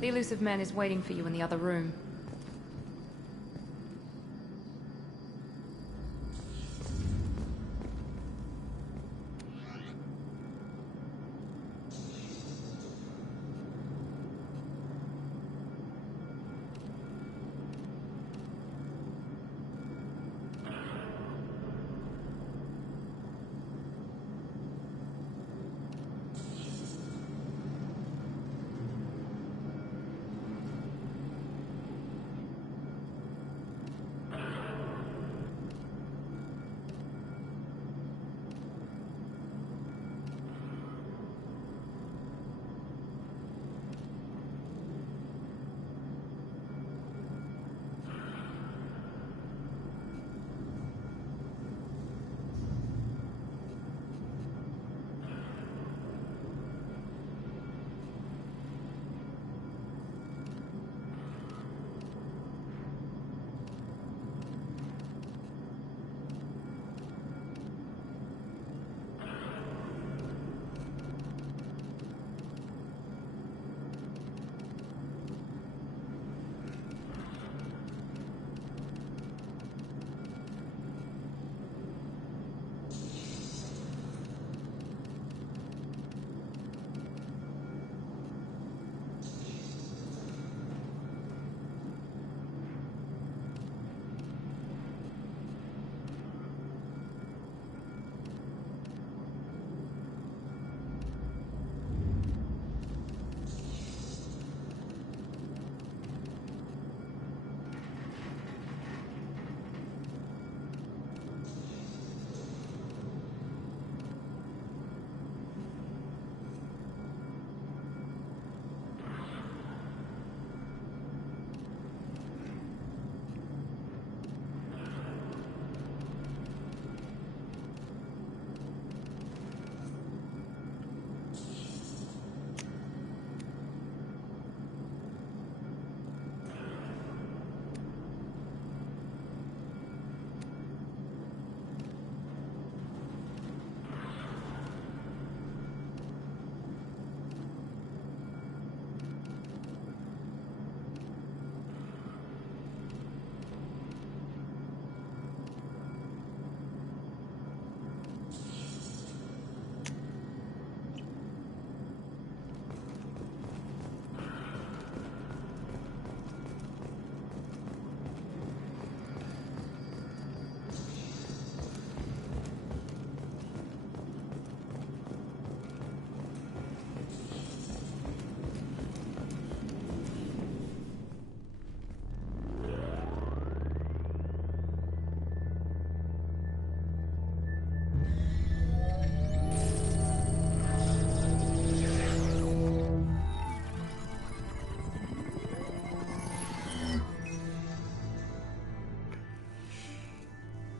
The elusive man is waiting for you in the other room.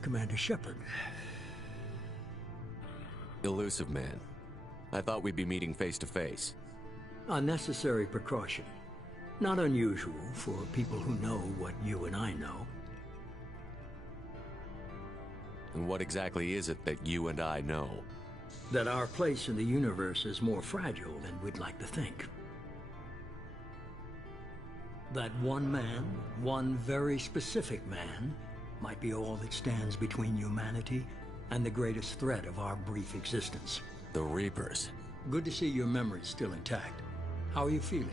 Commander Shepard. Elusive man. I thought we'd be meeting face to face. A necessary precaution. Not unusual for people who know what you and I know. And what exactly is it that you and I know? That our place in the universe is more fragile than we'd like to think. That one man, one very specific man, might be all that stands between humanity and the greatest threat of our brief existence. The Reapers. Good to see your memory's still intact. How are you feeling?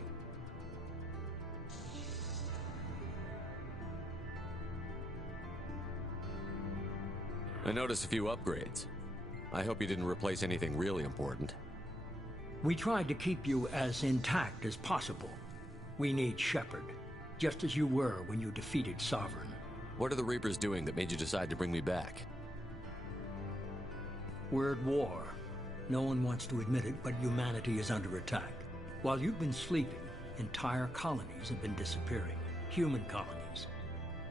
I noticed a few upgrades. I hope you didn't replace anything really important. We tried to keep you as intact as possible. We need Shepard, just as you were when you defeated Sovereign. What are the Reapers doing that made you decide to bring me back? We're at war. No one wants to admit it, but humanity is under attack. While you've been sleeping, entire colonies have been disappearing. Human colonies.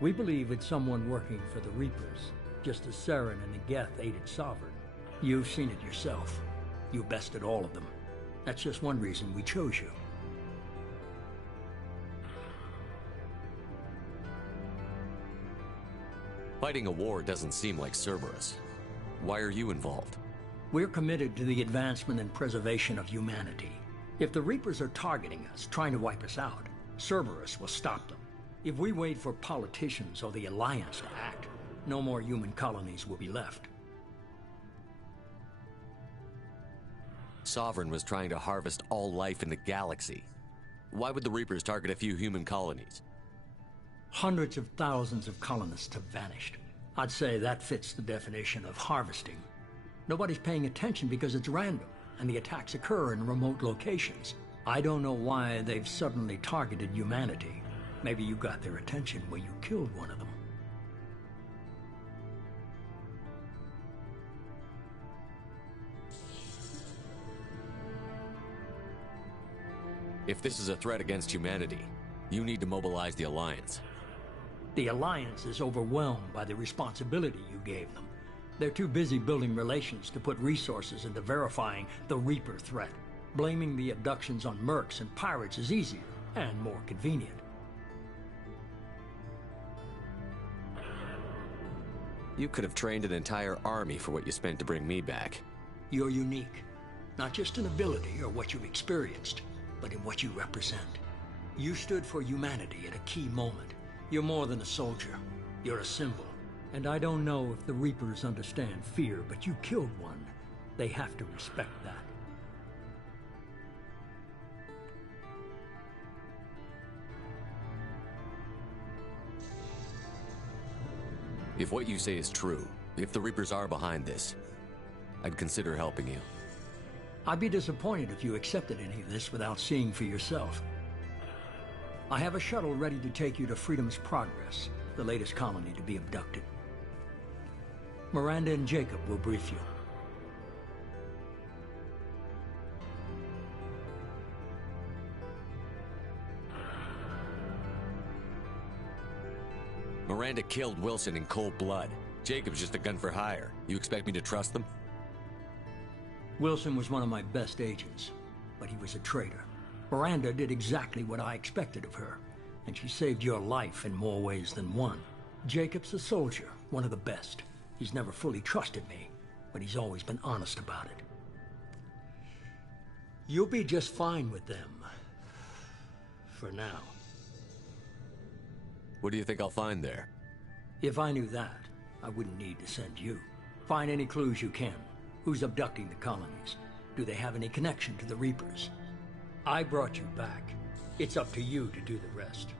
We believe it's someone working for the Reapers, just as Saren and the Geth aided Sovereign. You've seen it yourself. You bested all of them. That's just one reason we chose you. Fighting a war doesn't seem like Cerberus. Why are you involved? We're committed to the advancement and preservation of humanity. If the Reapers are targeting us, trying to wipe us out, Cerberus will stop them. If we wait for politicians or the Alliance to act, no more human colonies will be left. Sovereign was trying to harvest all life in the galaxy. Why would the Reapers target a few human colonies? Hundreds of thousands of colonists have vanished. I'd say that fits the definition of harvesting. Nobody's paying attention because it's random, and the attacks occur in remote locations. I don't know why they've suddenly targeted humanity. Maybe you got their attention when you killed one of them. If this is a threat against humanity, you need to mobilize the Alliance. The Alliance is overwhelmed by the responsibility you gave them. They're too busy building relations to put resources into verifying the Reaper threat. Blaming the abductions on mercs and pirates is easier and more convenient. You could have trained an entire army for what you spent to bring me back. You're unique, not just in ability or what you've experienced, but in what you represent. You stood for humanity at a key moment. You're more than a soldier. You're a symbol. And I don't know if the Reapers understand fear, but you killed one. They have to respect that. If what you say is true, if the Reapers are behind this, I'd consider helping you. I'd be disappointed if you accepted any of this without seeing for yourself. I have a shuttle ready to take you to Freedom's Progress, the latest colony to be abducted. Miranda and Jacob will brief you. Miranda killed Wilson in cold blood. Jacob's just a gun for hire. You expect me to trust them? Wilson was one of my best agents, but he was a traitor. Miranda did exactly what I expected of her, and she saved your life in more ways than one. Jacob's a soldier, one of the best. He's never fully trusted me, but he's always been honest about it. You'll be just fine with them. For now. What do you think I'll find there? If I knew that, I wouldn't need to send you. Find any clues you can. Who's abducting the colonies? Do they have any connection to the Reapers? I brought you back. It's up to you to do the rest.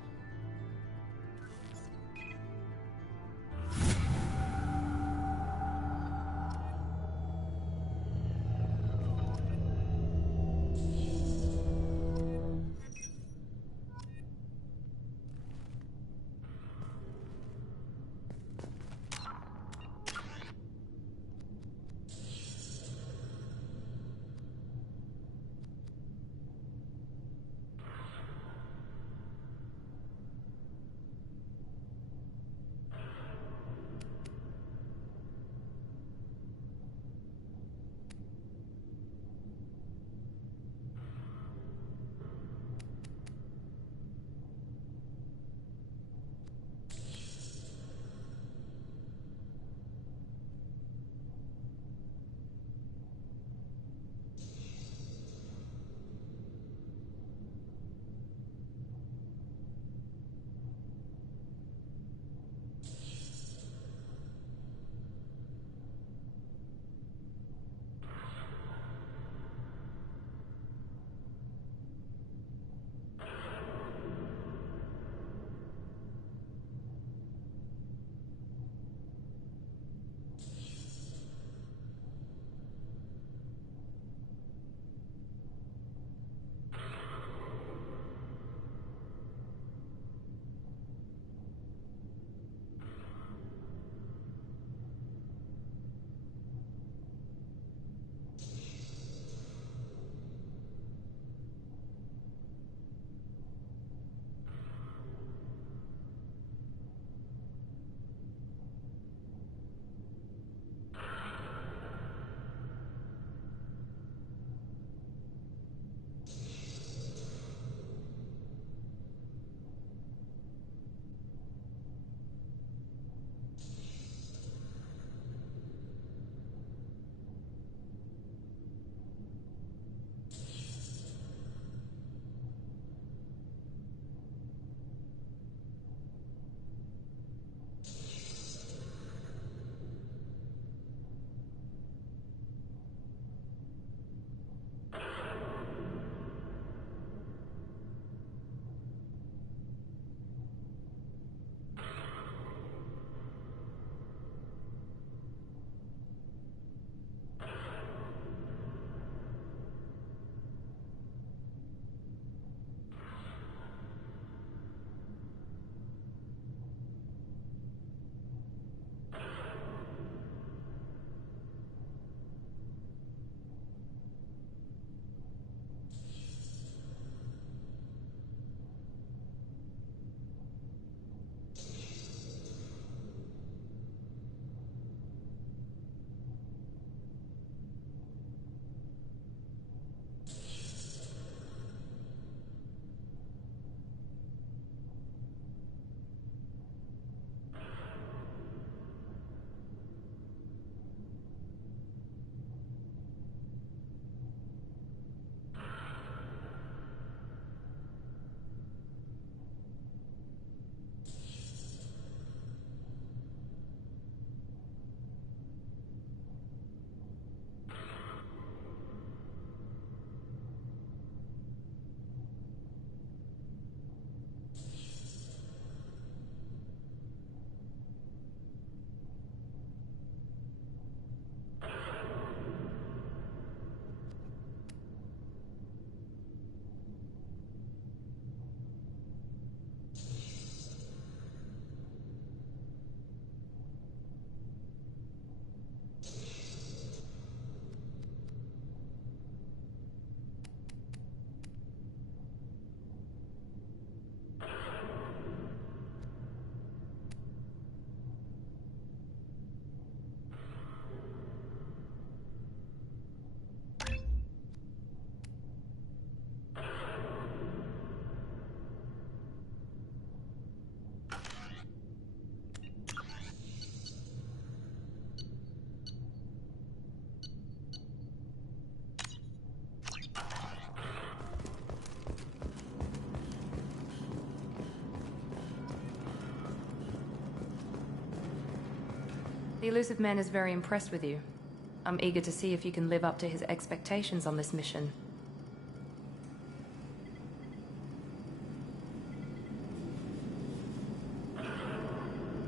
The Elusive Man is very impressed with you. I'm eager to see if you can live up to his expectations on this mission.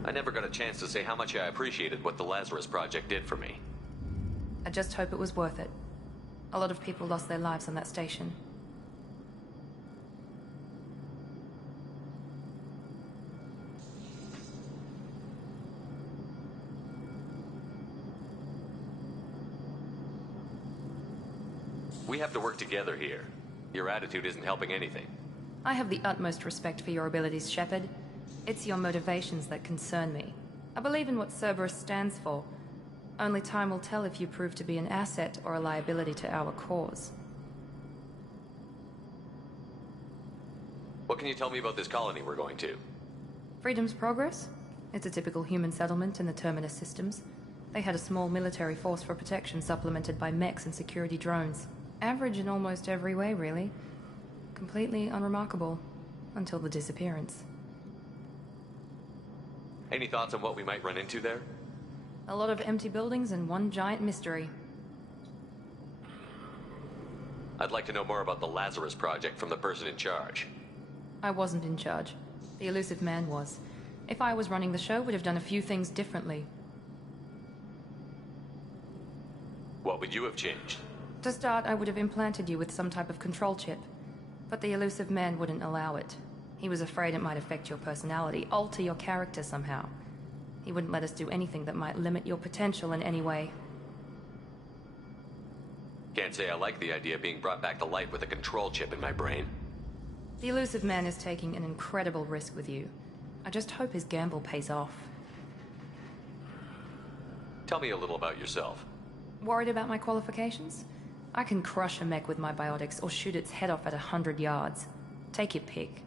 I never got a chance to say how much I appreciated what the Lazarus Project did for me. I just hope it was worth it. A lot of people lost their lives on that station. We have to work together here. Your attitude isn't helping anything. I have the utmost respect for your abilities, Shepard. It's your motivations that concern me. I believe in what Cerberus stands for. Only time will tell if you prove to be an asset or a liability to our cause. What can you tell me about this colony we're going to? Freedom's Progress? It's a typical human settlement in the Terminus systems. They had a small military force for protection supplemented by mechs and security drones. Average in almost every way, really. Completely unremarkable. Until the disappearance. Any thoughts on what we might run into there? A lot of empty buildings and one giant mystery. I'd like to know more about the Lazarus Project from the person in charge. I wasn't in charge. The Elusive Man was. If I was running the show, would have done a few things differently. What would you have changed? To start, I would have implanted you with some type of control chip. But the Elusive Man wouldn't allow it. He was afraid it might affect your personality, alter your character somehow. He wouldn't let us do anything that might limit your potential in any way. Can't say I like the idea of being brought back to life with a control chip in my brain. The Elusive Man is taking an incredible risk with you. I just hope his gamble pays off. Tell me a little about yourself. Worried about my qualifications? I can crush a mech with my biotics or shoot its head off at 100 yards. Take your pick.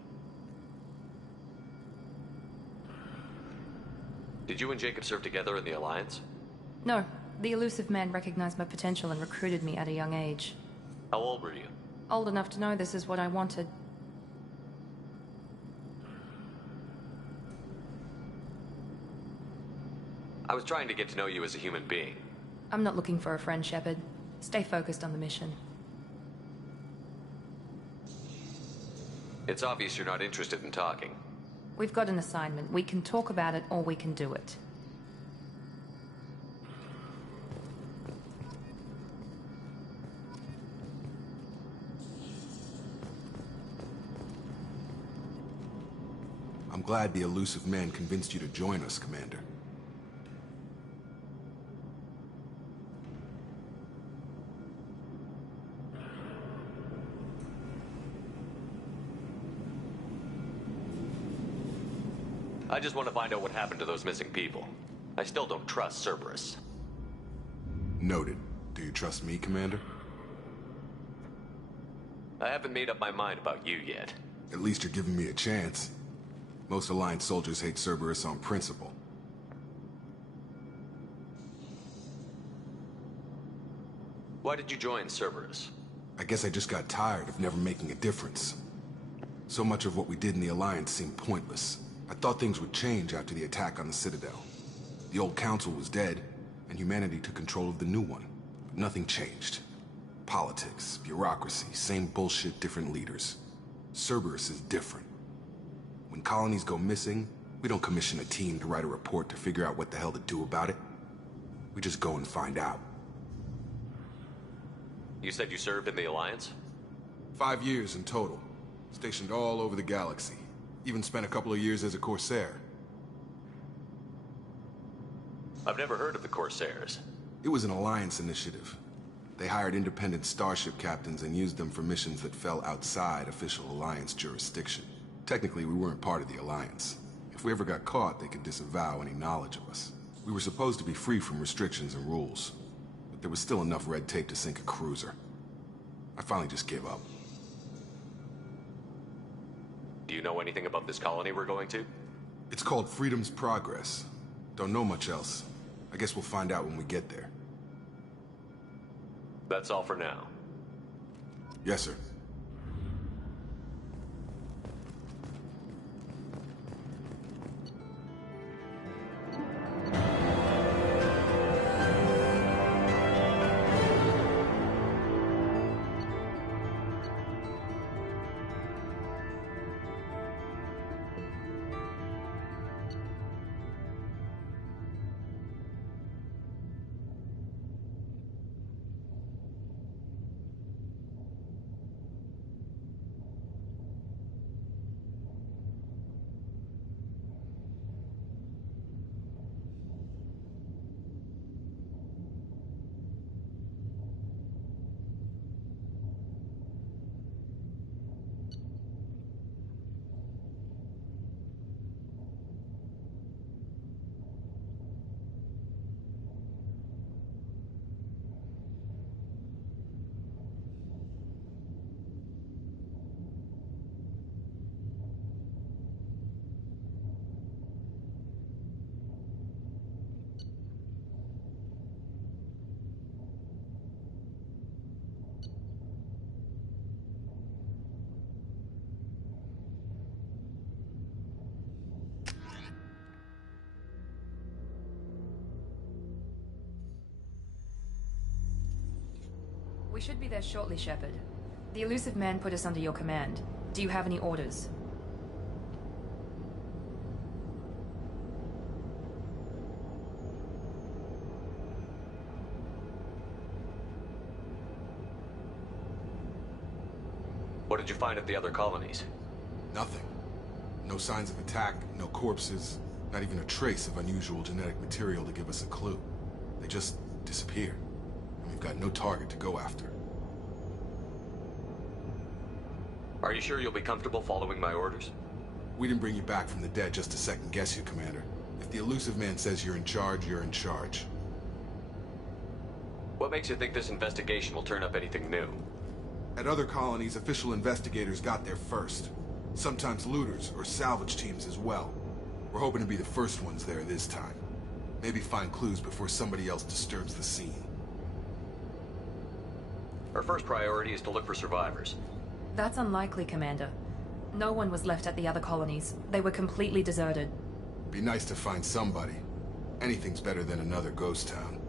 Did you and Jacob serve together in the Alliance? No, the Elusive Man recognized my potential and recruited me at a young age. How old were you? Old enough to know this is what I wanted. I was trying to get to know you as a human being. I'm not looking for a friend, Shepard. Stay focused on the mission. It's obvious you're not interested in talking. We've got an assignment. We can talk about it or we can do it. I'm glad the Elusive Man convinced you to join us, Commander. I just want to find out what happened to those missing people. I still don't trust Cerberus. Noted. Do you trust me, Commander? I haven't made up my mind about you yet. At least you're giving me a chance. Most Alliance soldiers hate Cerberus on principle. Why did you join Cerberus? I guess I just got tired of never making a difference. So much of what we did in the Alliance seemed pointless. I thought things would change after the attack on the Citadel. The old council was dead, and humanity took control of the new one. But nothing changed. Politics, bureaucracy, same bullshit, different leaders. Cerberus is different. When colonies go missing, we don't commission a team to write a report to figure out what the hell to do about it. We just go and find out. You said you served in the Alliance? 5 years in total. Stationed all over the galaxy. Even spent a couple of years as a Corsair. I've never heard of the Corsairs. It was an Alliance initiative. They hired independent starship captains and used them for missions that fell outside official Alliance jurisdiction. Technically, we weren't part of the Alliance. If we ever got caught, they could disavow any knowledge of us. We were supposed to be free from restrictions and rules, but there was still enough red tape to sink a cruiser. I finally just gave up. Do you know anything about this colony we're going to? It's called Freedom's Progress. Don't know much else. I guess we'll find out when we get there. That's all for now. Yes, sir. We should be there shortly, Shepard. The Illusive Man put us under your command. Do you have any orders? What did you find at the other colonies? Nothing. No signs of attack, no corpses, not even a trace of unusual genetic material to give us a clue. They just disappeared, and we've got no target to go after. Are you sure you'll be comfortable following my orders? We didn't bring you back from the dead just to second guess you, Commander. If the Illusive Man says you're in charge, you're in charge. What makes you think this investigation will turn up anything new? At other colonies, official investigators got there first. Sometimes looters or salvage teams as well. We're hoping to be the first ones there this time. Maybe find clues before somebody else disturbs the scene. Our first priority is to look for survivors. That's unlikely, Commander. No one was left at the other colonies. They were completely deserted. Be nice to find somebody. Anything's better than another ghost town.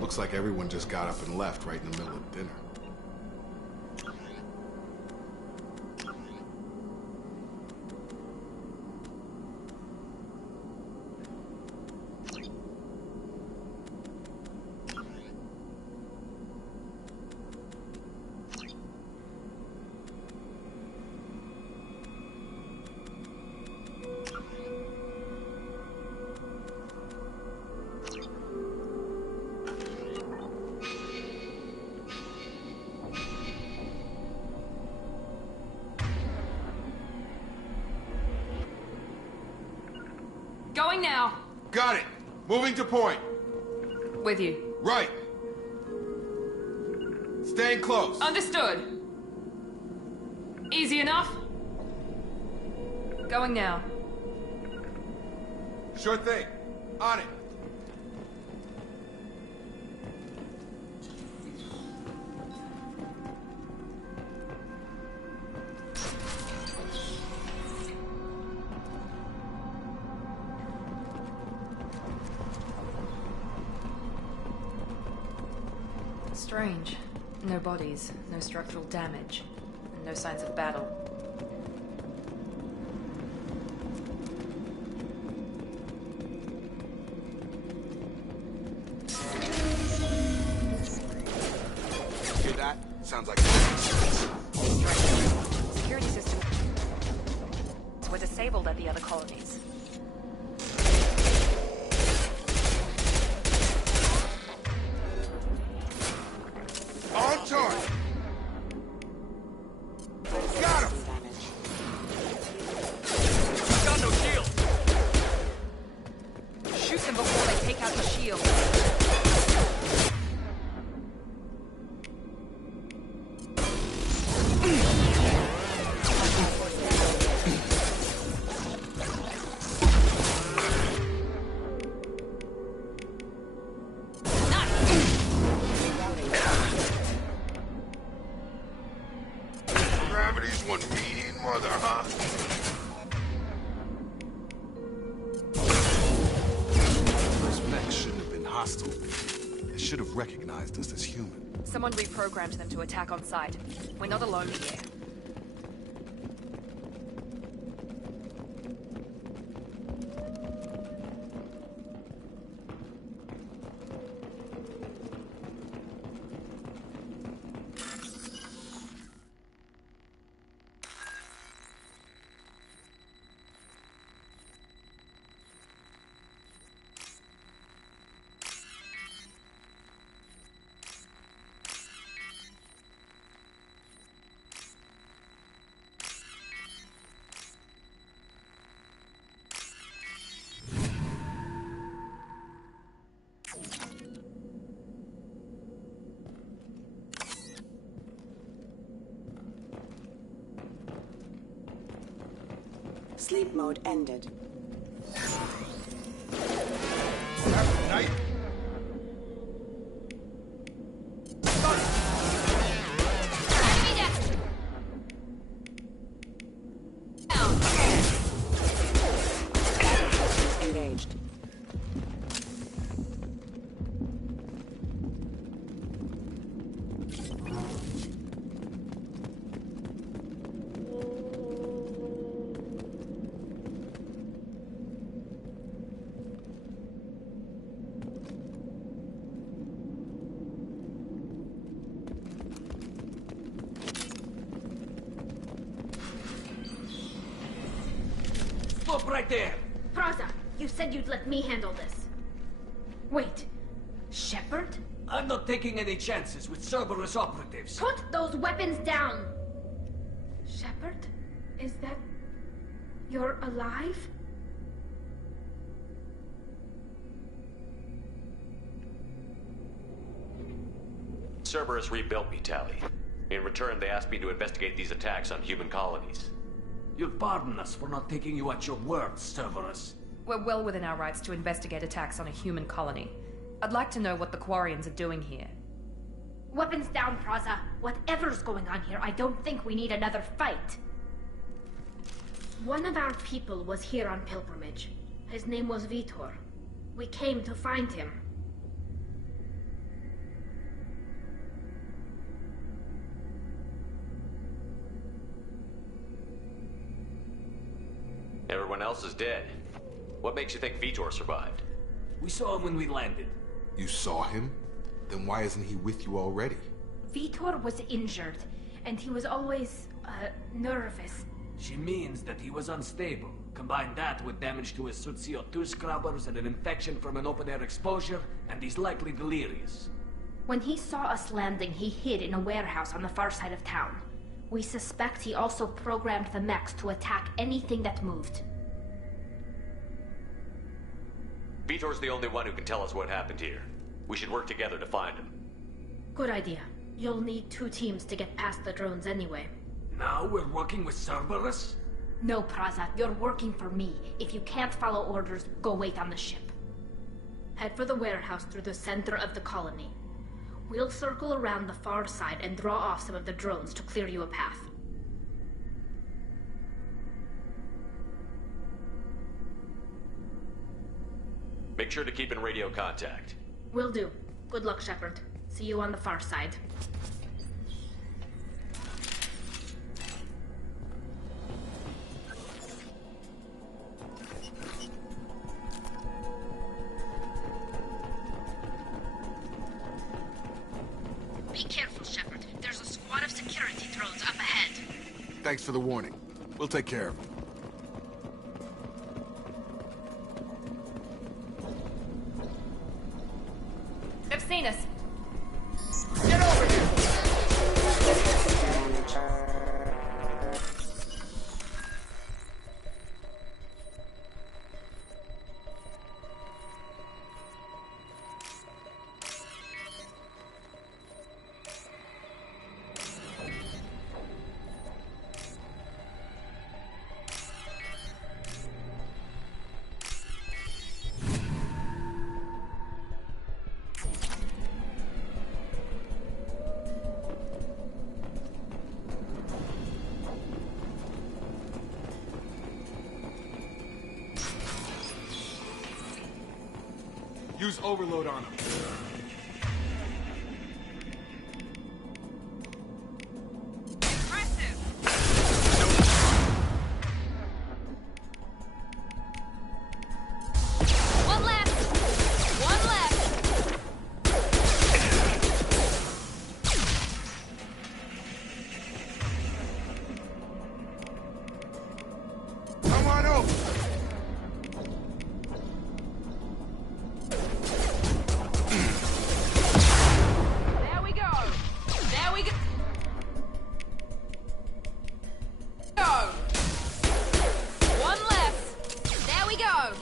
Looks like everyone just got up and left right in the middle of dinner. Going now. Got it! Moving to point. With you. Right. Staying close. Understood. Easy enough? Going now. Sure thing. On it. Strange. No bodies, no structural damage, and no signs of battle. Hear that? Sounds like... Security systems were disabled at the other colonies. Mother, huh? Those mechs shouldn't have been hostile. They should have recognized us as human. Someone reprogrammed them to attack on sight. We're not alone here. Sleep mode ended. Night. Engaged. Stop right there! Praza, you said you'd let me handle this. Wait, Shepard? I'm not taking any chances with Cerberus operatives. Put those weapons down! Shepard? Is that... you're alive? Cerberus rebuilt me, Tali. In return, they asked me to investigate these attacks on human colonies. You'll pardon us for not taking you at your word, Cerberus. We're well within our rights to investigate attacks on a human colony. I'd like to know what the Quarians are doing here. Weapons down, Praza. Whatever's going on here, I don't think we need another fight. One of our people was here on pilgrimage. His name was Vitor. We came to find him. Everyone else is dead. What makes you think Vitor survived? We saw him when we landed. You saw him? Then why isn't he with you already? Vitor was injured, and he was always, nervous. She means that he was unstable. Combine that with damage to his suit CO2 scrubbers and an infection from an open-air exposure, and he's likely delirious. When he saw us landing, he hid in a warehouse on the far side of town. We suspect he also programmed the mechs to attack anything that moved. Vitor's the only one who can tell us what happened here. We should work together to find him. Good idea. You'll need 2 teams to get past the drones anyway. Now we're working with Cerberus? No, Praza, you're working for me. If you can't follow orders, go wait on the ship. Head for the warehouse through the center of the colony. We'll circle around the far side and draw off some of the drones to clear you a path. Make sure to keep in radio contact. Will do. Good luck, Shepard. See you on the far side. Be careful, Shepard. There's a squad of security drones up ahead. Thanks for the warning. We'll take care of him. They've seen us. Get over here! use overload on him. One left! One left! Come on over. There we go! There we go! Go! One left! There we go!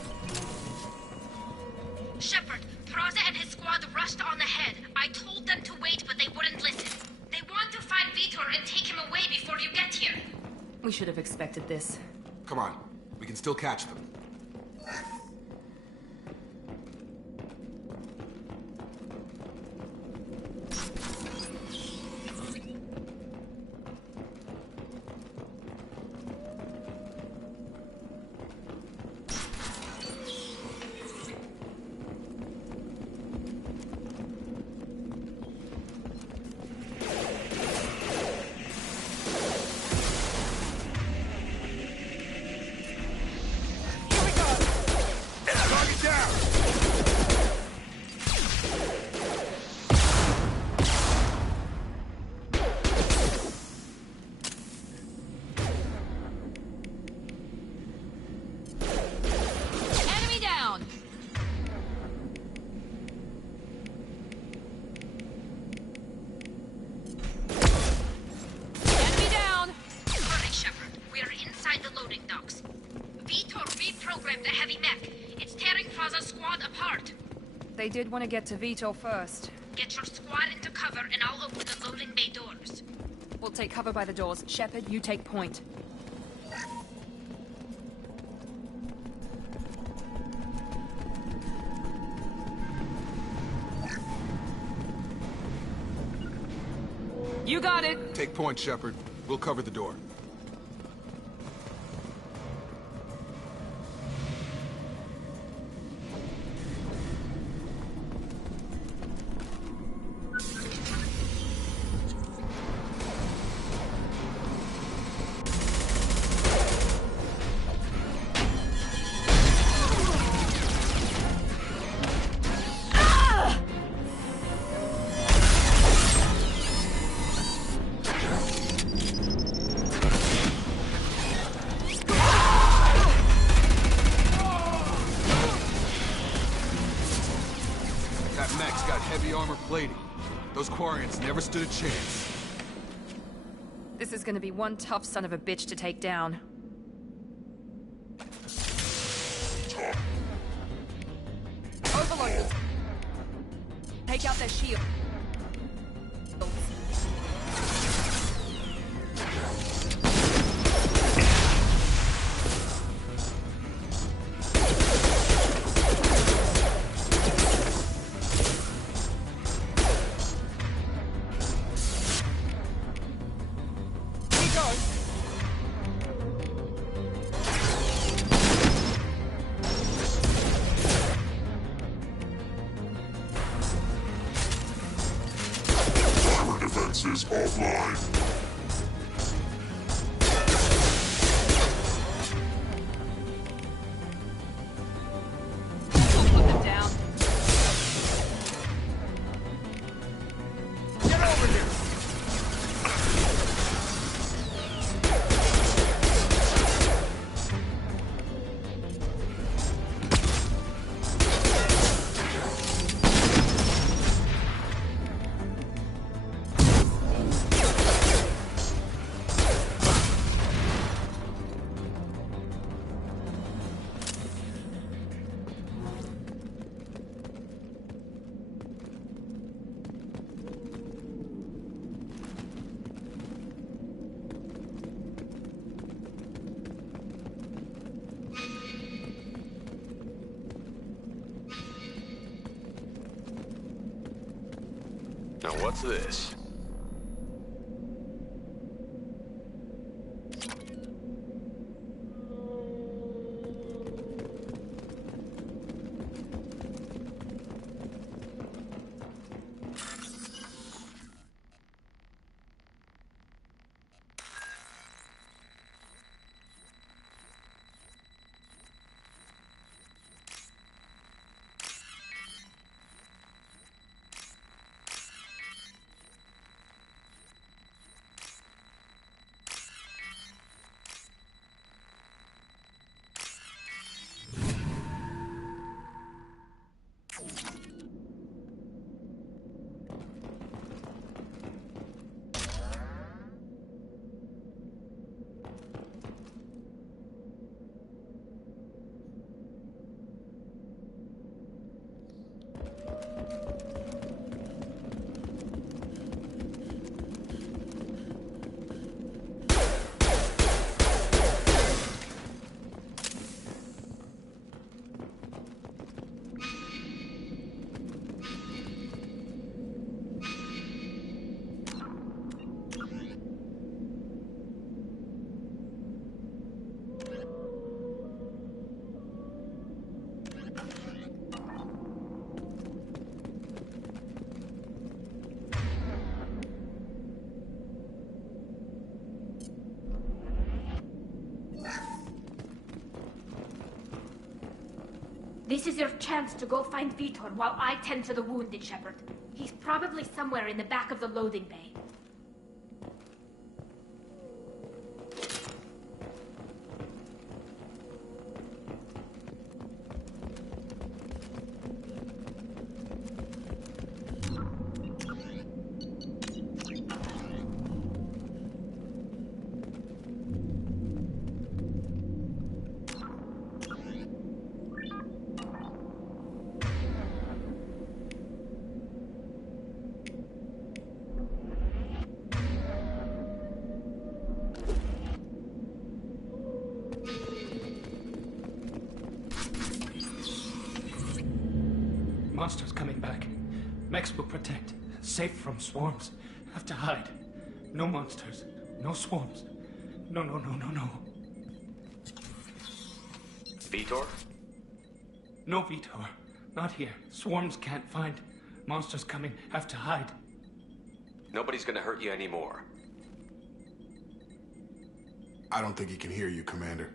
Shepard, Peraza and his squad rushed on ahead. I told them to wait, but they wouldn't listen. They want to find Vitor and take him away before you get here. We should have expected this. Come on, we can still catch them. Target down. Enemy down! Enemy down! Hurry, Shepard. We are inside the loading docks. Vitor reprogrammed the heavy mech. It's tearing Peraza's squad apart. They did want to get to Vitor first. Get your squad into cover and I'll open the loading bay doors. We'll take cover by the doors. Shepard, you take point. You got it! Take point, Shepard. We'll cover the door. That mech's got heavy armor plating. Those Quarians never stood a chance. This is gonna be one tough son of a bitch to take down. Overload! Take out their shield. Defenses offline. We'll put them down. Get over here. Now what's this? This is your chance to go find Vitor while I tend to the wounded, Shepard. He's probably somewhere in the back of the loading bay. Monsters coming back. Mechs will protect. Safe from swarms. Have to hide. No monsters. No swarms. No. Vitor? No Vitor. Not here. Swarms can't find. Monsters coming. Have to hide. Nobody's gonna hurt you anymore. I don't think he can hear you, Commander.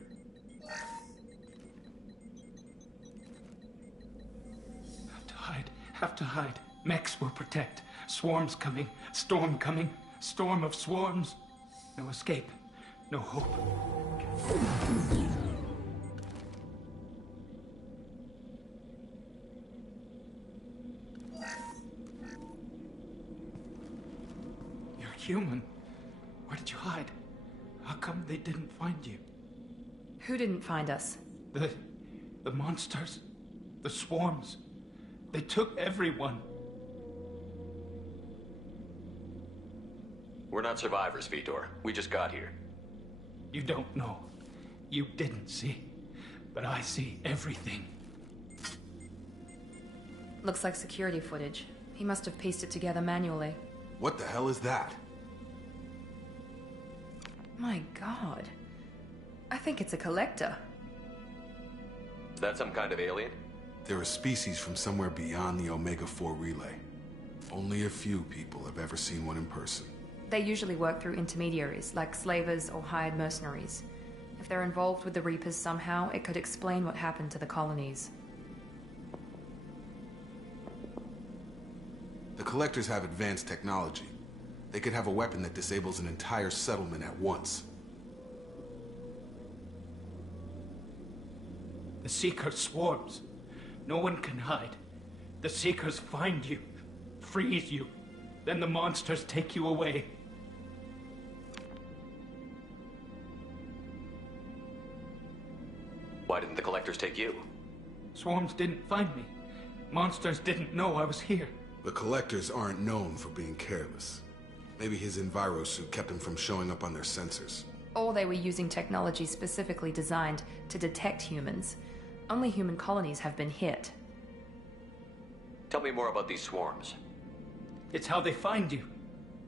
Have to hide. Mechs will protect. Swarms coming. Storm coming. Storm of swarms. No escape. No hope. You're human. Where did you hide? How come they didn't find you? Who didn't find us? The monsters. The swarms. They took everyone. We're not survivors, Vitor. We just got here. You don't know. You didn't see. But I see everything. Looks like security footage. He must have pieced it together manually. What the hell is that? My god. I think it's a collector. Is that some kind of alien? They're a species from somewhere beyond the Omega-4 relay. Only a few people have ever seen one in person. They usually work through intermediaries, like slavers or hired mercenaries. If they're involved with the Reapers somehow, it could explain what happened to the colonies. The Collectors have advanced technology. They could have a weapon that disables an entire settlement at once. The Seeker swarms. No one can hide. The Seekers find you, freeze you, then the monsters take you away. Why didn't the Collectors take you? Swarms didn't find me. Monsters didn't know I was here. The Collectors aren't known for being careless. Maybe his envirosuit kept him from showing up on their sensors. Or they were using technology specifically designed to detect humans. Only human colonies have been hit. Tell me more about these swarms. It's how they find you.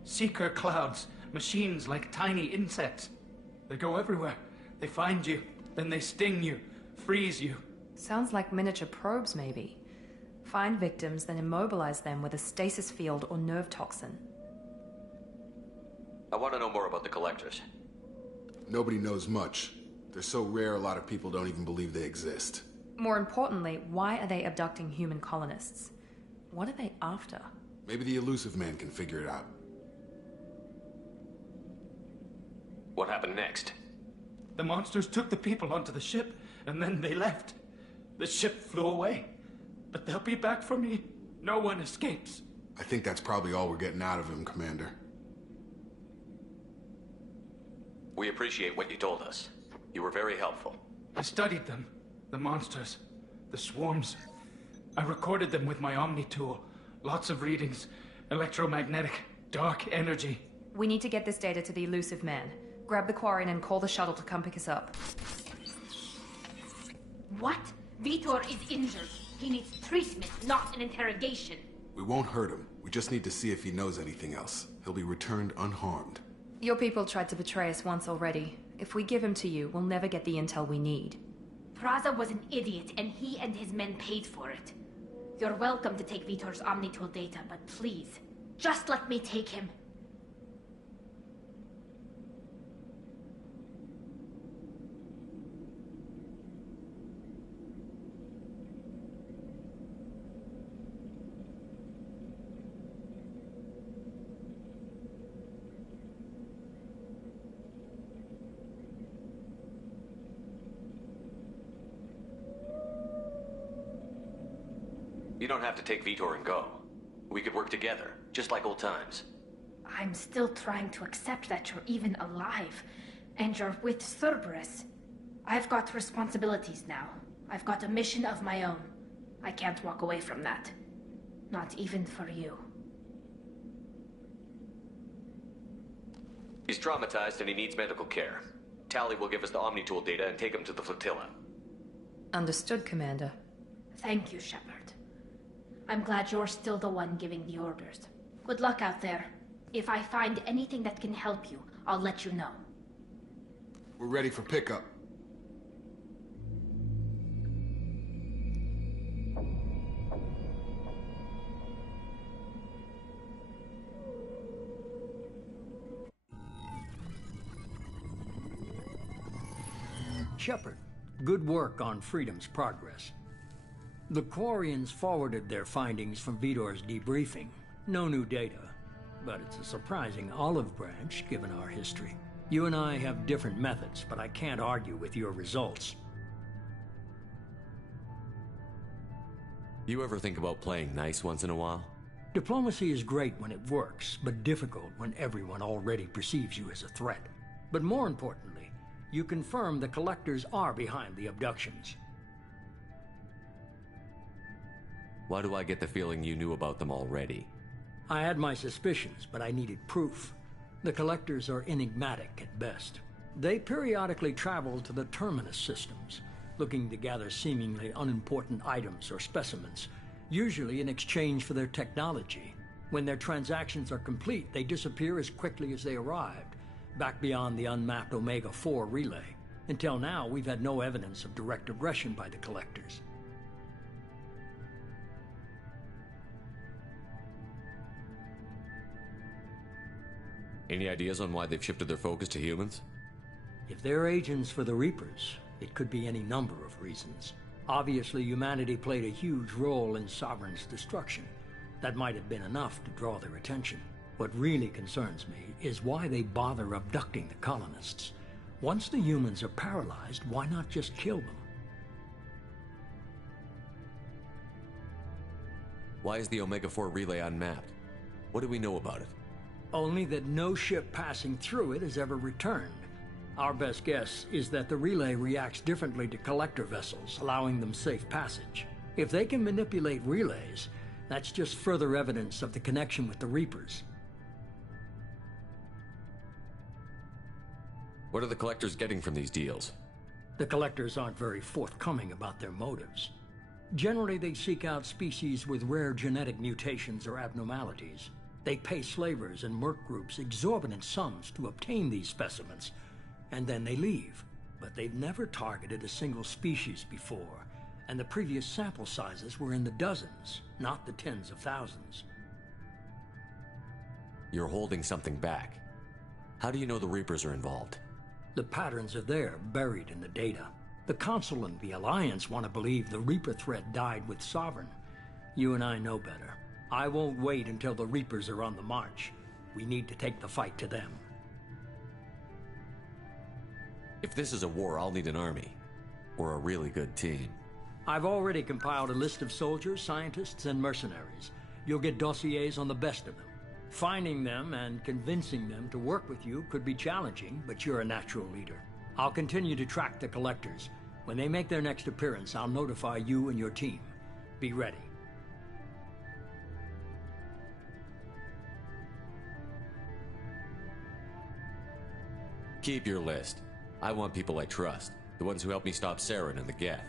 Seeker clouds, machines like tiny insects. They go everywhere. They find you, then they sting you, freeze you. Sounds like miniature probes, maybe. Find victims, then immobilize them with a stasis field or nerve toxin. I want to know more about the Collectors. Nobody knows much. They're so rare a lot of people don't even believe they exist. More importantly, why are they abducting human colonists? What are they after? Maybe the Elusive Man can figure it out. What happened next? The monsters took the people onto the ship, and then they left. The ship flew away. But they'll be back for me. No one escapes. I think that's probably all we're getting out of him, Commander. We appreciate what you told us. You were very helpful. I studied them. The monsters. The swarms. I recorded them with my Omni tool. Lots of readings. Electromagnetic. Dark energy. We need to get this data to the Elusive Man. Grab the Quarian and call the shuttle to come pick us up. What? Vitor is injured. He needs treatment, not an interrogation. We won't hurt him. We just need to see if he knows anything else. He'll be returned unharmed. Your people tried to betray us once already. If we give him to you, we'll never get the intel we need. Praza was an idiot, and he and his men paid for it. You're welcome to take Vitor's Omnitool data, but please, just let me take him. You don't have to take Vitor and go. We could work together, just like old times. I'm still trying to accept that you're even alive, and you're with Cerberus. I've got responsibilities now. I've got a mission of my own. I can't walk away from that. Not even for you. He's traumatized and he needs medical care. Tali will give us the Omnitool data and take him to the flotilla. Understood, Commander. Thank you, Shepard. I'm glad you're still the one giving the orders. Good luck out there. If I find anything that can help you, I'll let you know. We're ready for pickup. Shepard, good work on Freedom's progress. The Quarians forwarded their findings from Vitor's debriefing. No new data, but it's a surprising olive branch given our history. You and I have different methods, but I can't argue with your results. You ever think about playing nice once in a while? Diplomacy is great when it works, but difficult when everyone already perceives you as a threat. But more importantly, you confirm the Collectors are behind the abductions. Why do I get the feeling you knew about them already? I had my suspicions, but I needed proof. The Collectors are enigmatic at best. They periodically travel to the Terminus systems, looking to gather seemingly unimportant items or specimens, usually in exchange for their technology. When their transactions are complete, they disappear as quickly as they arrived, back beyond the unmapped Omega-4 relay. Until now, we've had no evidence of direct aggression by the Collectors. Any ideas on why they've shifted their focus to humans? If they're agents for the Reapers, it could be any number of reasons. Obviously, humanity played a huge role in Sovereign's destruction. That might have been enough to draw their attention. What really concerns me is why they bother abducting the colonists. Once the humans are paralyzed, why not just kill them? Why is the Omega-4 relay unmapped? What do we know about it? Only that no ship passing through it has ever returned. Our best guess is that the relay reacts differently to collector vessels, allowing them safe passage. If they can manipulate relays, that's just further evidence of the connection with the Reapers. What are the Collectors getting from these deals? The Collectors aren't very forthcoming about their motives. Generally, they seek out species with rare genetic mutations or abnormalities. They pay slavers and merc groups exorbitant sums to obtain these specimens, and then they leave. But they've never targeted a single species before, and the previous sample sizes were in the dozens, not the tens of thousands. You're holding something back. How do you know the Reapers are involved? The patterns are there, buried in the data. The Council and the Alliance want to believe the Reaper threat died with Sovereign. You and I know better. I won't wait until the Reapers are on the march. We need to take the fight to them. If this is a war, I'll need an army. Or a really good team. I've already compiled a list of soldiers, scientists, and mercenaries. You'll get dossiers on the best of them. Finding them and convincing them to work with you could be challenging, but you're a natural leader. I'll continue to track the Collectors. When they make their next appearance, I'll notify you and your team. Be ready. Keep your list. I want people I trust. The ones who helped me stop Saren and the Geth.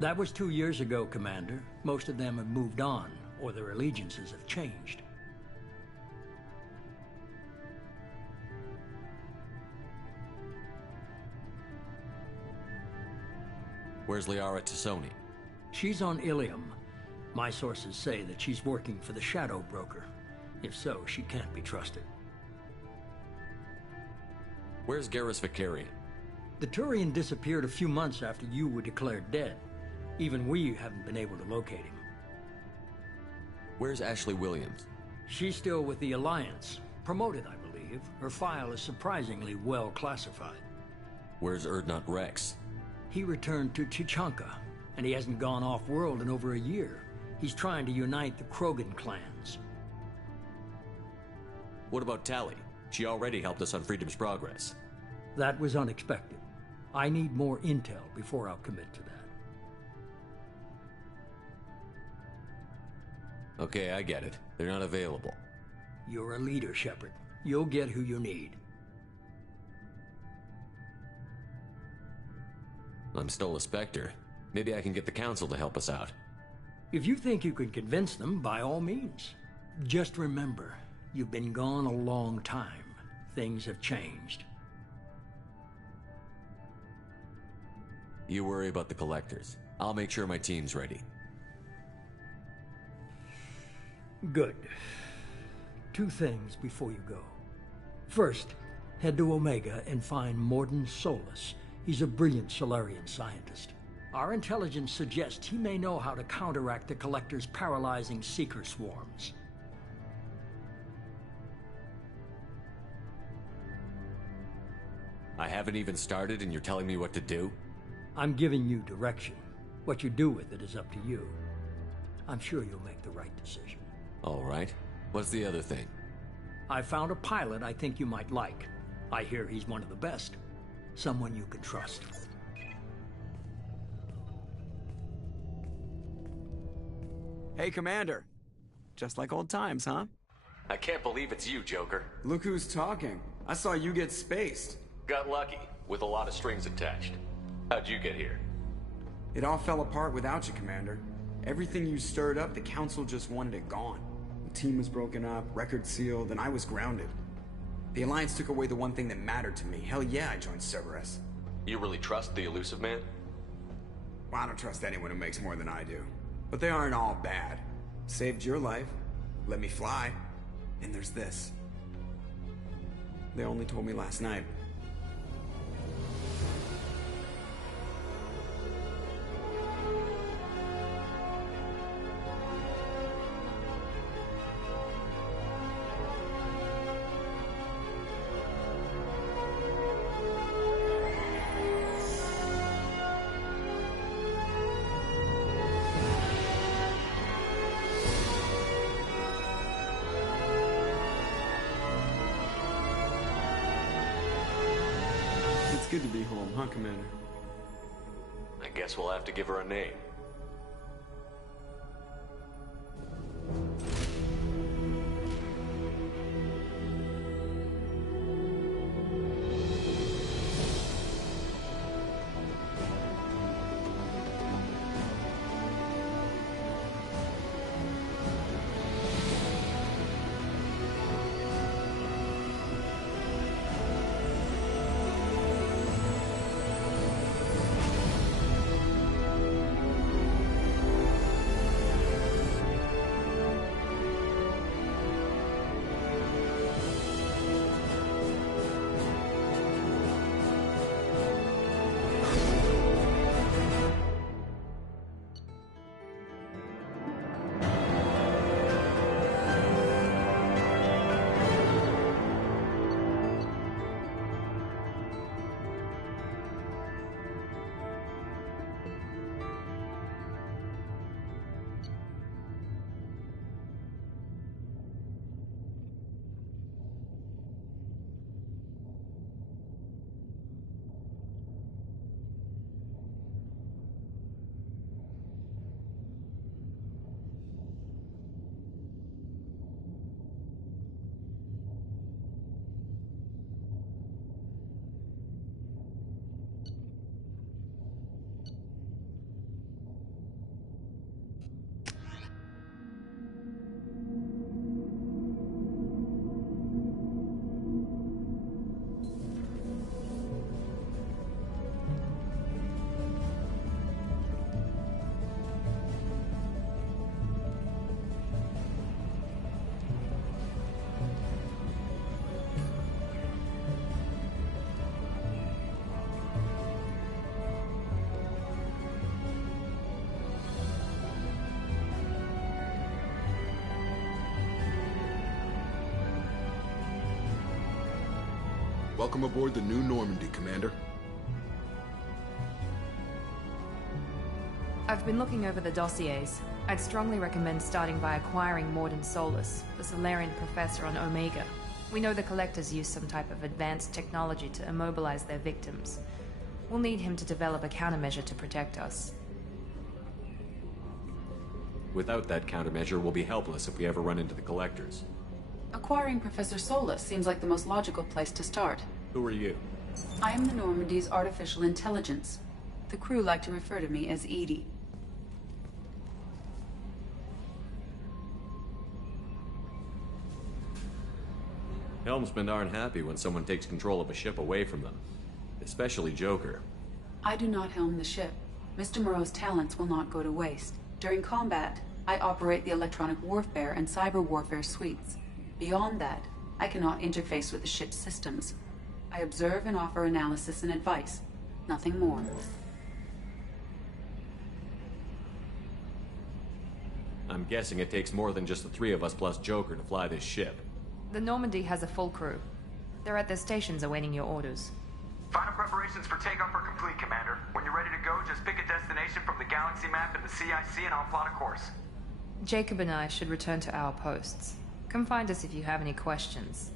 That was 2 years ago, Commander. Most of them have moved on, or their allegiances have changed. Where's Liara T'Soni? She's on Ilium. My sources say that she's working for the Shadow Broker. If so, she can't be trusted. Where's Garrus Vakarian? The Turian disappeared a few months after you were declared dead. Even we haven't been able to locate him. Where's Ashley Williams? She's still with the Alliance. Promoted, I believe. Her file is surprisingly well classified. Where's Urdnot Rex? He returned to Chichanka, and he hasn't gone off-world in over a year. He's trying to unite the Krogan clans. What about Tali? She already helped us on Freedom's Progress. That was unexpected. I need more intel before I'll commit to that. Okay, I get it. They're not available. You're a leader, Shepard. You'll get who you need. I'm still a Spectre. Maybe I can get the Council to help us out. If you think you can convince them, by all means. Just remember, you've been gone a long time. Things have changed. You worry about the Collectors. I'll make sure my team's ready. Good. 2 things before you go. First, head to Omega and find Mordin Solus. He's a brilliant Solarian scientist. Our intelligence suggests he may know how to counteract the Collector's paralyzing Seeker swarms. I haven't even started and you're telling me what to do? I'm giving you direction. What you do with it is up to you. I'm sure you'll make the right decision. All right. What's the other thing? I found a pilot I think you might like. I hear he's one of the best. Someone you can trust. Hey, Commander. Just like old times, huh? I can't believe it's you, Joker. Look who's talking. I saw you get spaced. Got lucky, with a lot of strings attached. How'd you get here? It all fell apart without you, Commander. Everything you stirred up, the Council just wanted it gone. The team was broken up, record sealed, and I was grounded. The Alliance took away the one thing that mattered to me. Hell yeah, I joined Cerberus. You really trust the Illusive Man? Well, I don't trust anyone who makes more than I do. But they aren't all bad. Saved your life, let me fly, and there's this. They only told me last night. Good to be home, huh, Commander? I guess we'll have to give her a name. Welcome aboard the New Normandy, Commander. I've been looking over the dossiers. I'd strongly recommend starting by acquiring Mordin Solus, the Solarian professor on Omega. We know the Collectors use some type of advanced technology to immobilize their victims. We'll need him to develop a countermeasure to protect us. Without that countermeasure, we'll be helpless if we ever run into the Collectors. Acquiring Professor Solus seems like the most logical place to start. Who are you? I am the Normandy's artificial intelligence. The crew like to refer to me as EDI. Helmsmen aren't happy when someone takes control of a ship away from them. Especially Joker. I do not helm the ship. Mr. Moreau's talents will not go to waste. During combat, I operate the electronic warfare and cyber warfare suites. Beyond that, I cannot interface with the ship's systems. I observe and offer analysis and advice. Nothing more. I'm guessing it takes more than just the three of us plus Joker to fly this ship. The Normandy has a full crew. They're at their stations awaiting your orders. Final preparations for takeoff are complete, Commander. When you're ready to go, just pick a destination from the galaxy map in the CIC and I'll plot a course. Jacob and I should return to our posts. Come find us if you have any questions.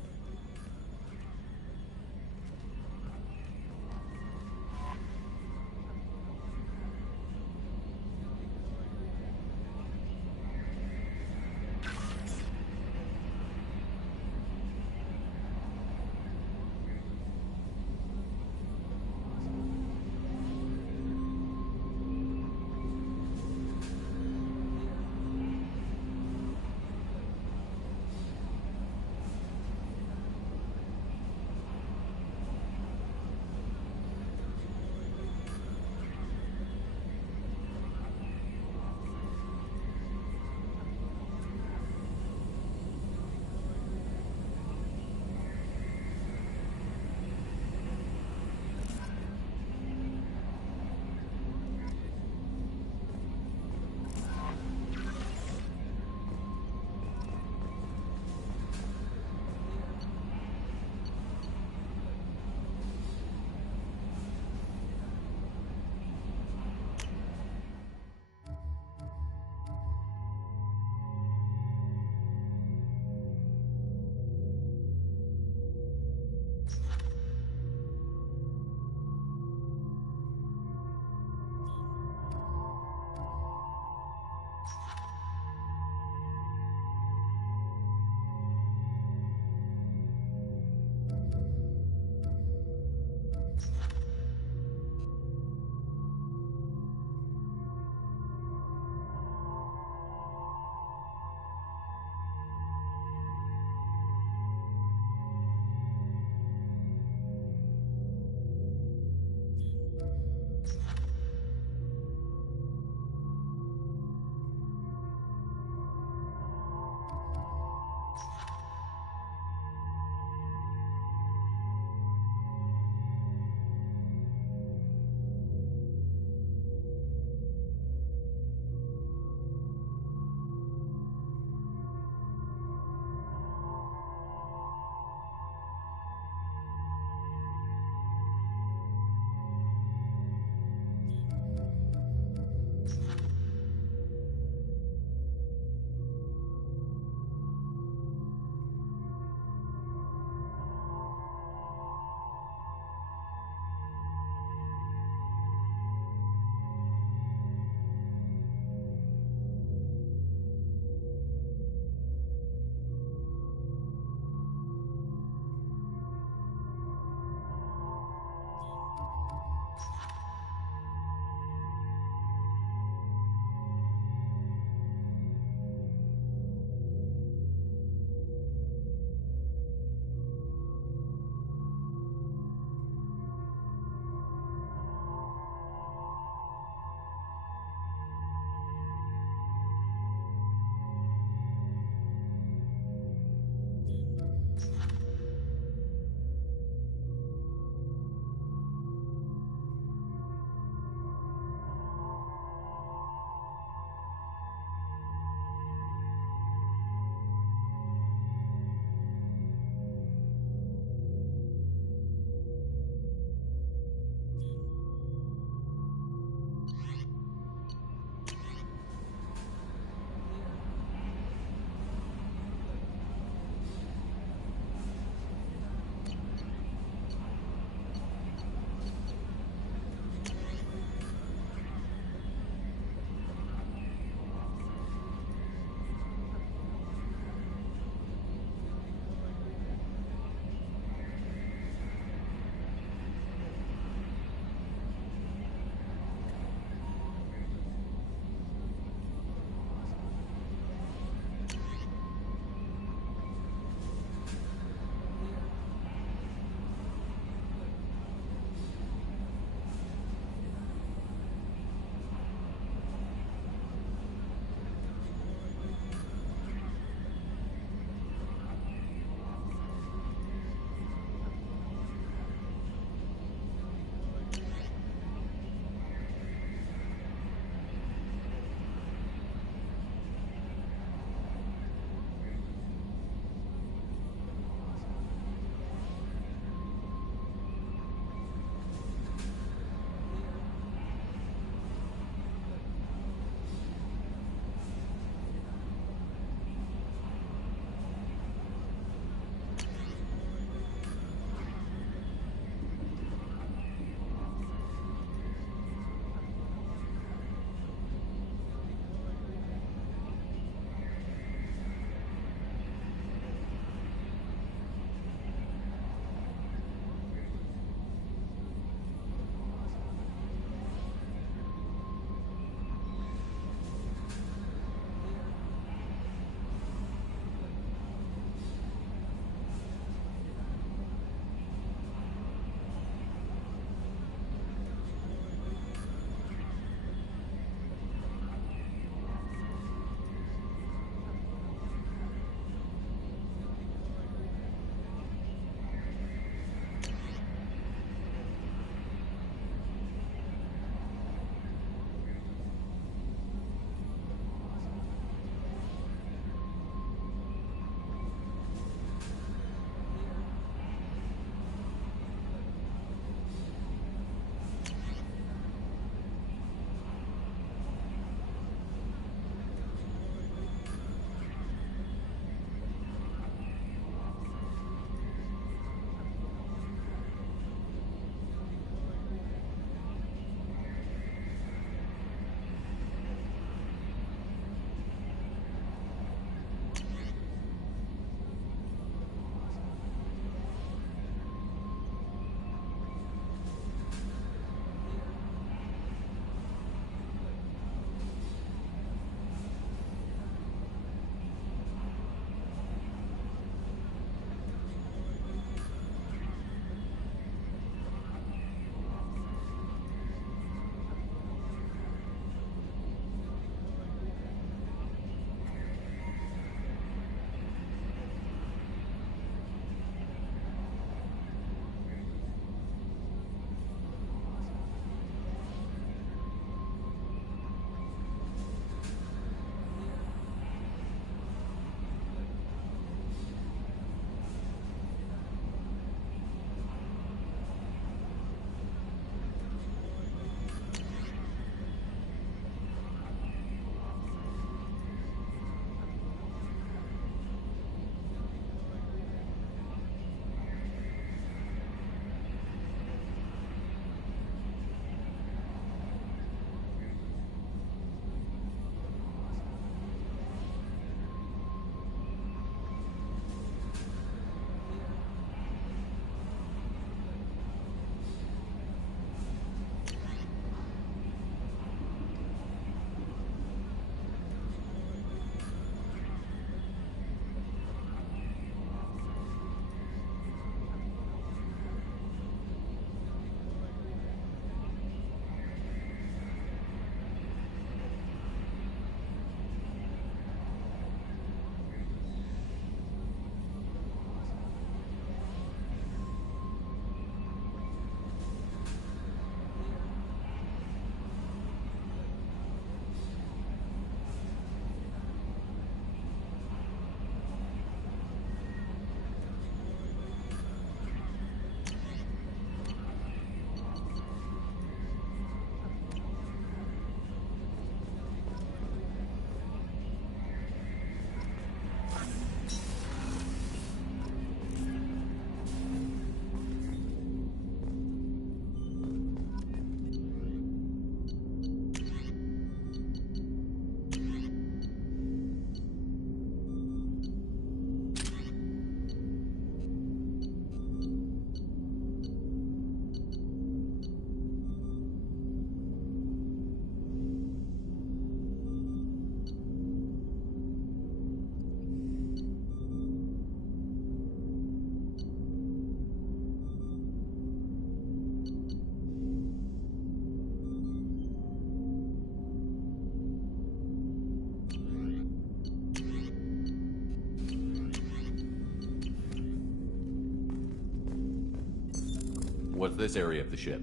What's this area of the ship?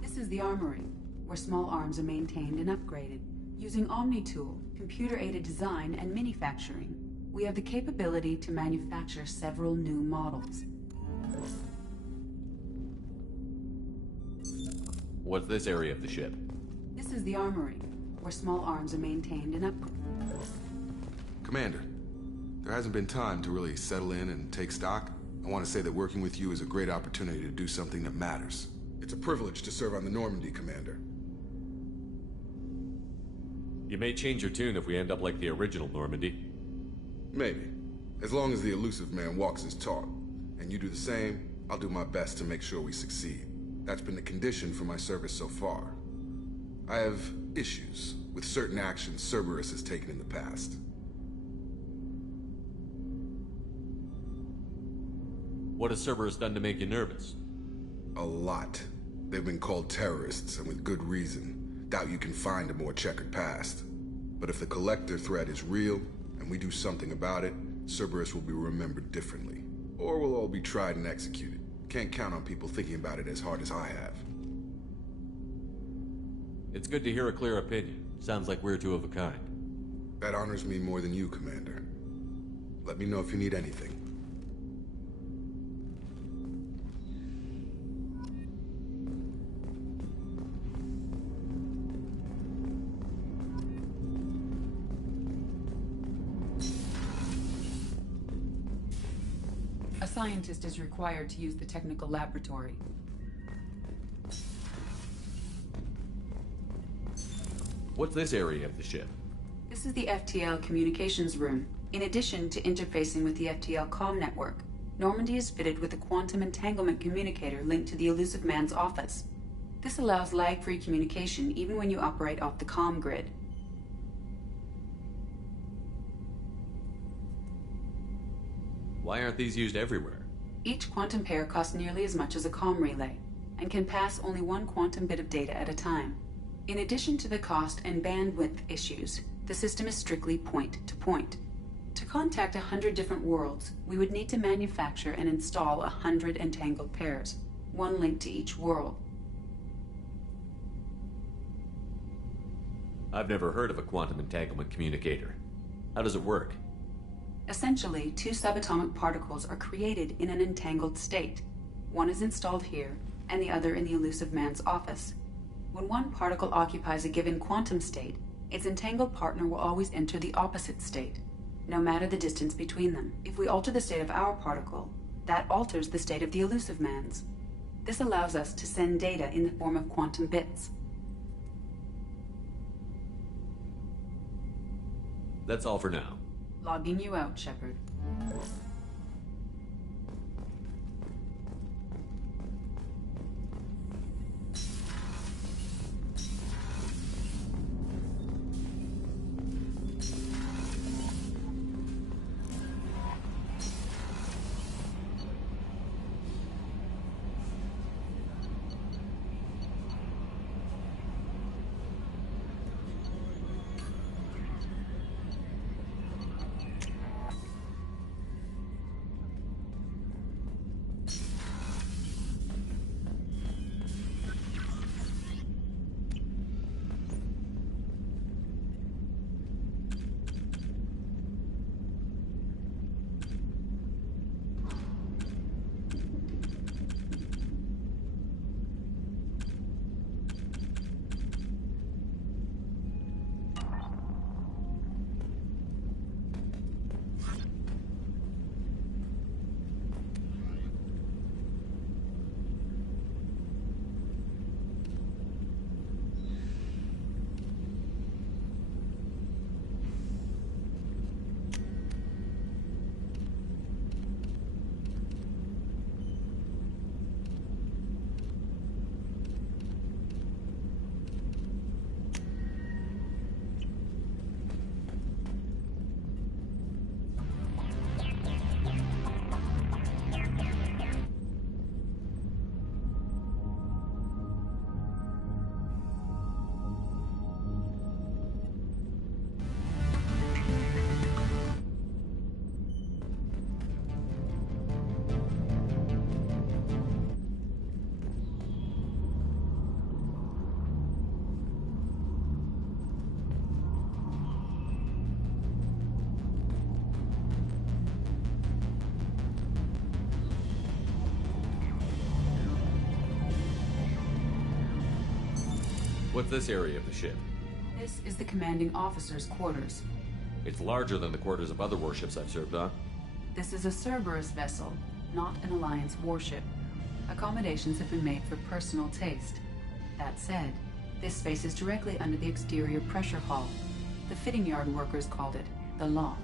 This is the armory, where small arms are maintained and upgraded. Using Omni-Tool, computer-aided design, and manufacturing, we have the capability to manufacture several new models. What's this area of the ship? This is the armory, where small arms are maintained and upgraded. Commander, there hasn't been time to really settle in and take stock. I want to say that working with you is a great opportunity to do something that matters. It's a privilege to serve on the Normandy, Commander. You may change your tune if we end up like the original Normandy. Maybe. As long as the Illusive Man walks his talk, and you do the same, I'll do my best to make sure we succeed. That's been the condition for my service so far. I have issues with certain actions Cerberus has taken in the past. What has Cerberus done to make you nervous? A lot. They've been called terrorists, and with good reason. Doubt you can find a more checkered past. But if the Collector threat is real, and we do something about it, Cerberus will be remembered differently. Or we'll all be tried and executed. Can't count on people thinking about it as hard as I have. It's good to hear a clear opinion. Sounds like we're two of a kind. That honors me more than you, Commander. Let me know if you need anything. A scientist is required to use the technical laboratory. What's this area of the ship? This is the FTL communications room. In addition to interfacing with the FTL comm network, Normandy is fitted with a quantum entanglement communicator linked to the Illusive Man's office. This allows lag-free communication even when you operate off the comm grid. Why aren't these used everywhere? Each quantum pair costs nearly as much as a comm relay, and can pass only one quantum bit of data at a time. In addition to the cost and bandwidth issues, the system is strictly point-to-point. To contact 100 different worlds, we would need to manufacture and install 100 entangled pairs, one linked to each world. I've never heard of a quantum entanglement communicator. How does it work? Essentially, two subatomic particles are created in an entangled state. One is installed here, and the other in the Illusive Man's office. When one particle occupies a given quantum state, its entangled partner will always enter the opposite state, no matter the distance between them. If we alter the state of our particle, that alters the state of the Illusive Man's. This allows us to send data in the form of quantum bits. That's all for now. Logging you out, Shepard. What's this area of the ship? This is the commanding officer's quarters. It's larger than the quarters of other warships I've served on. This is a Cerberus vessel, not an Alliance warship. Accommodations have been made for personal taste. That said, this space is directly under the exterior pressure hull. The fitting yard workers called it the loft.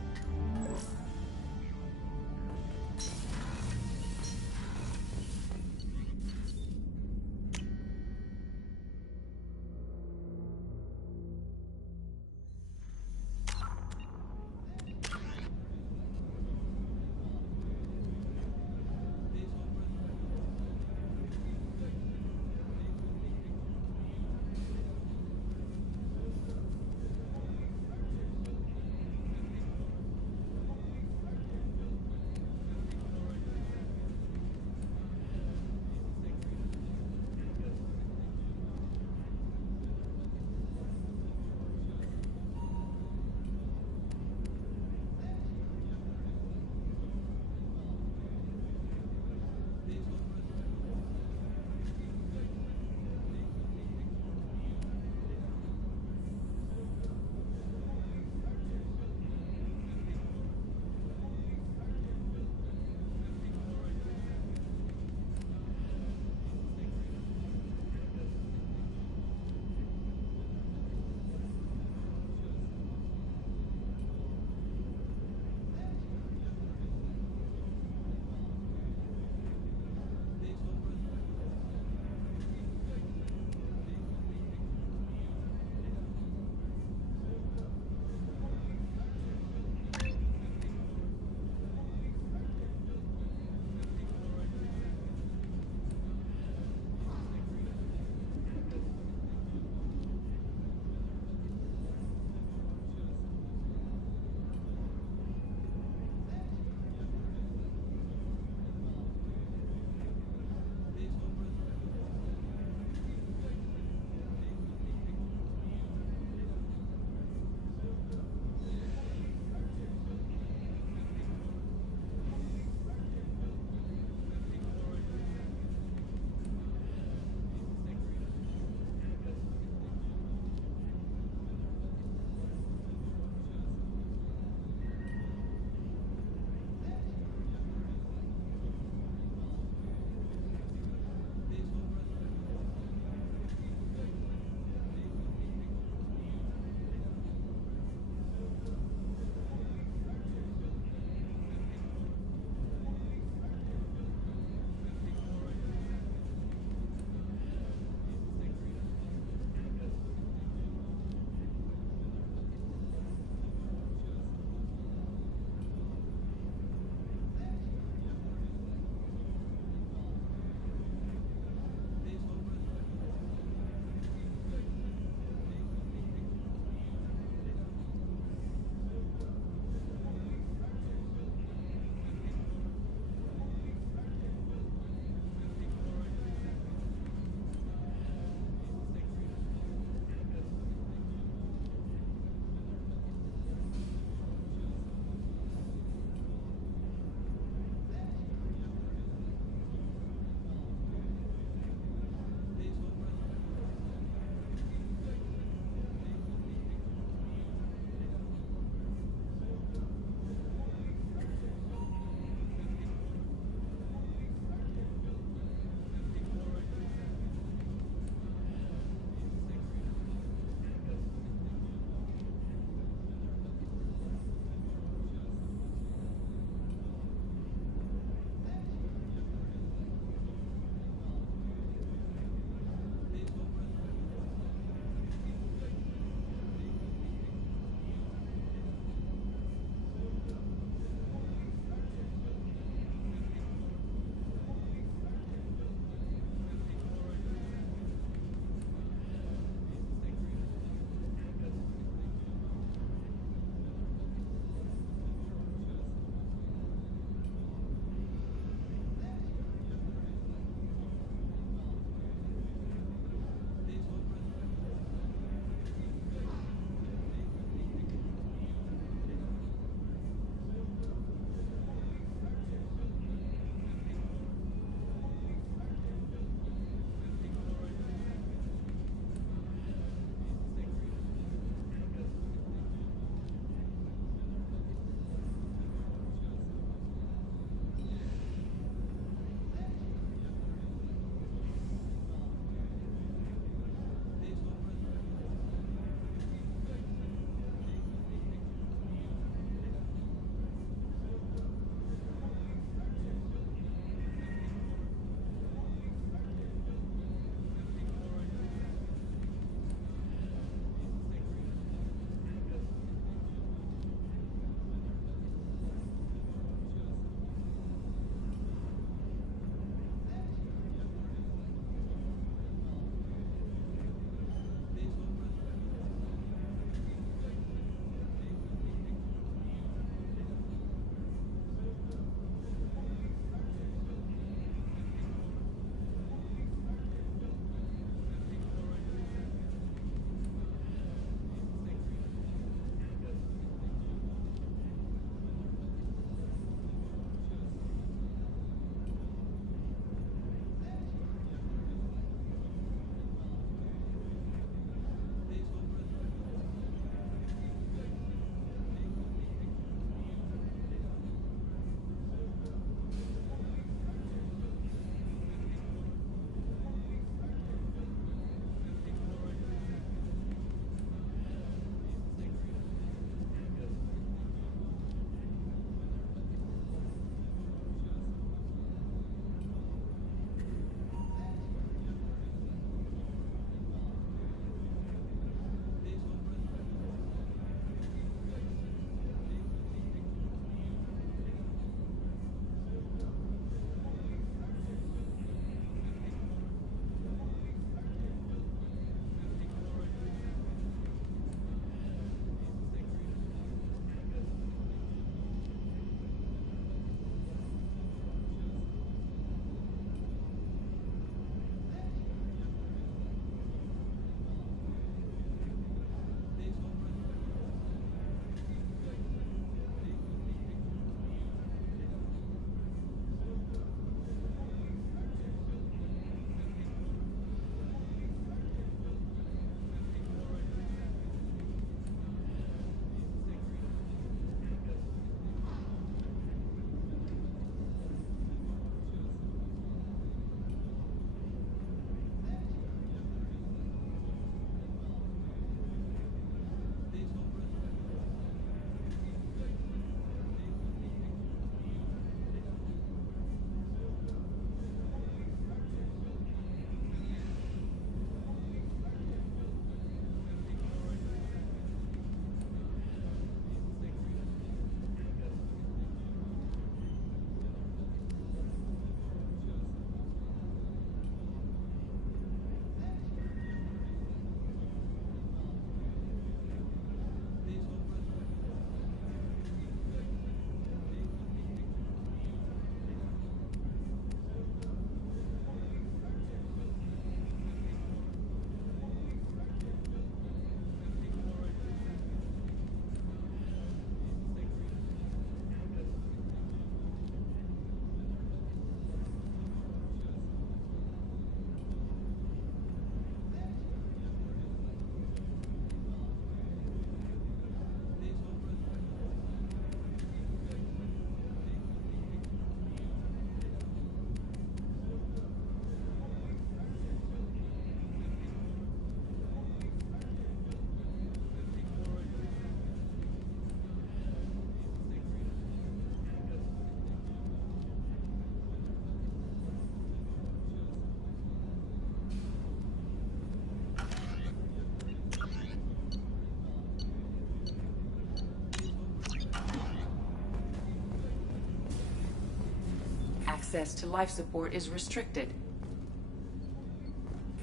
Access to life support is restricted.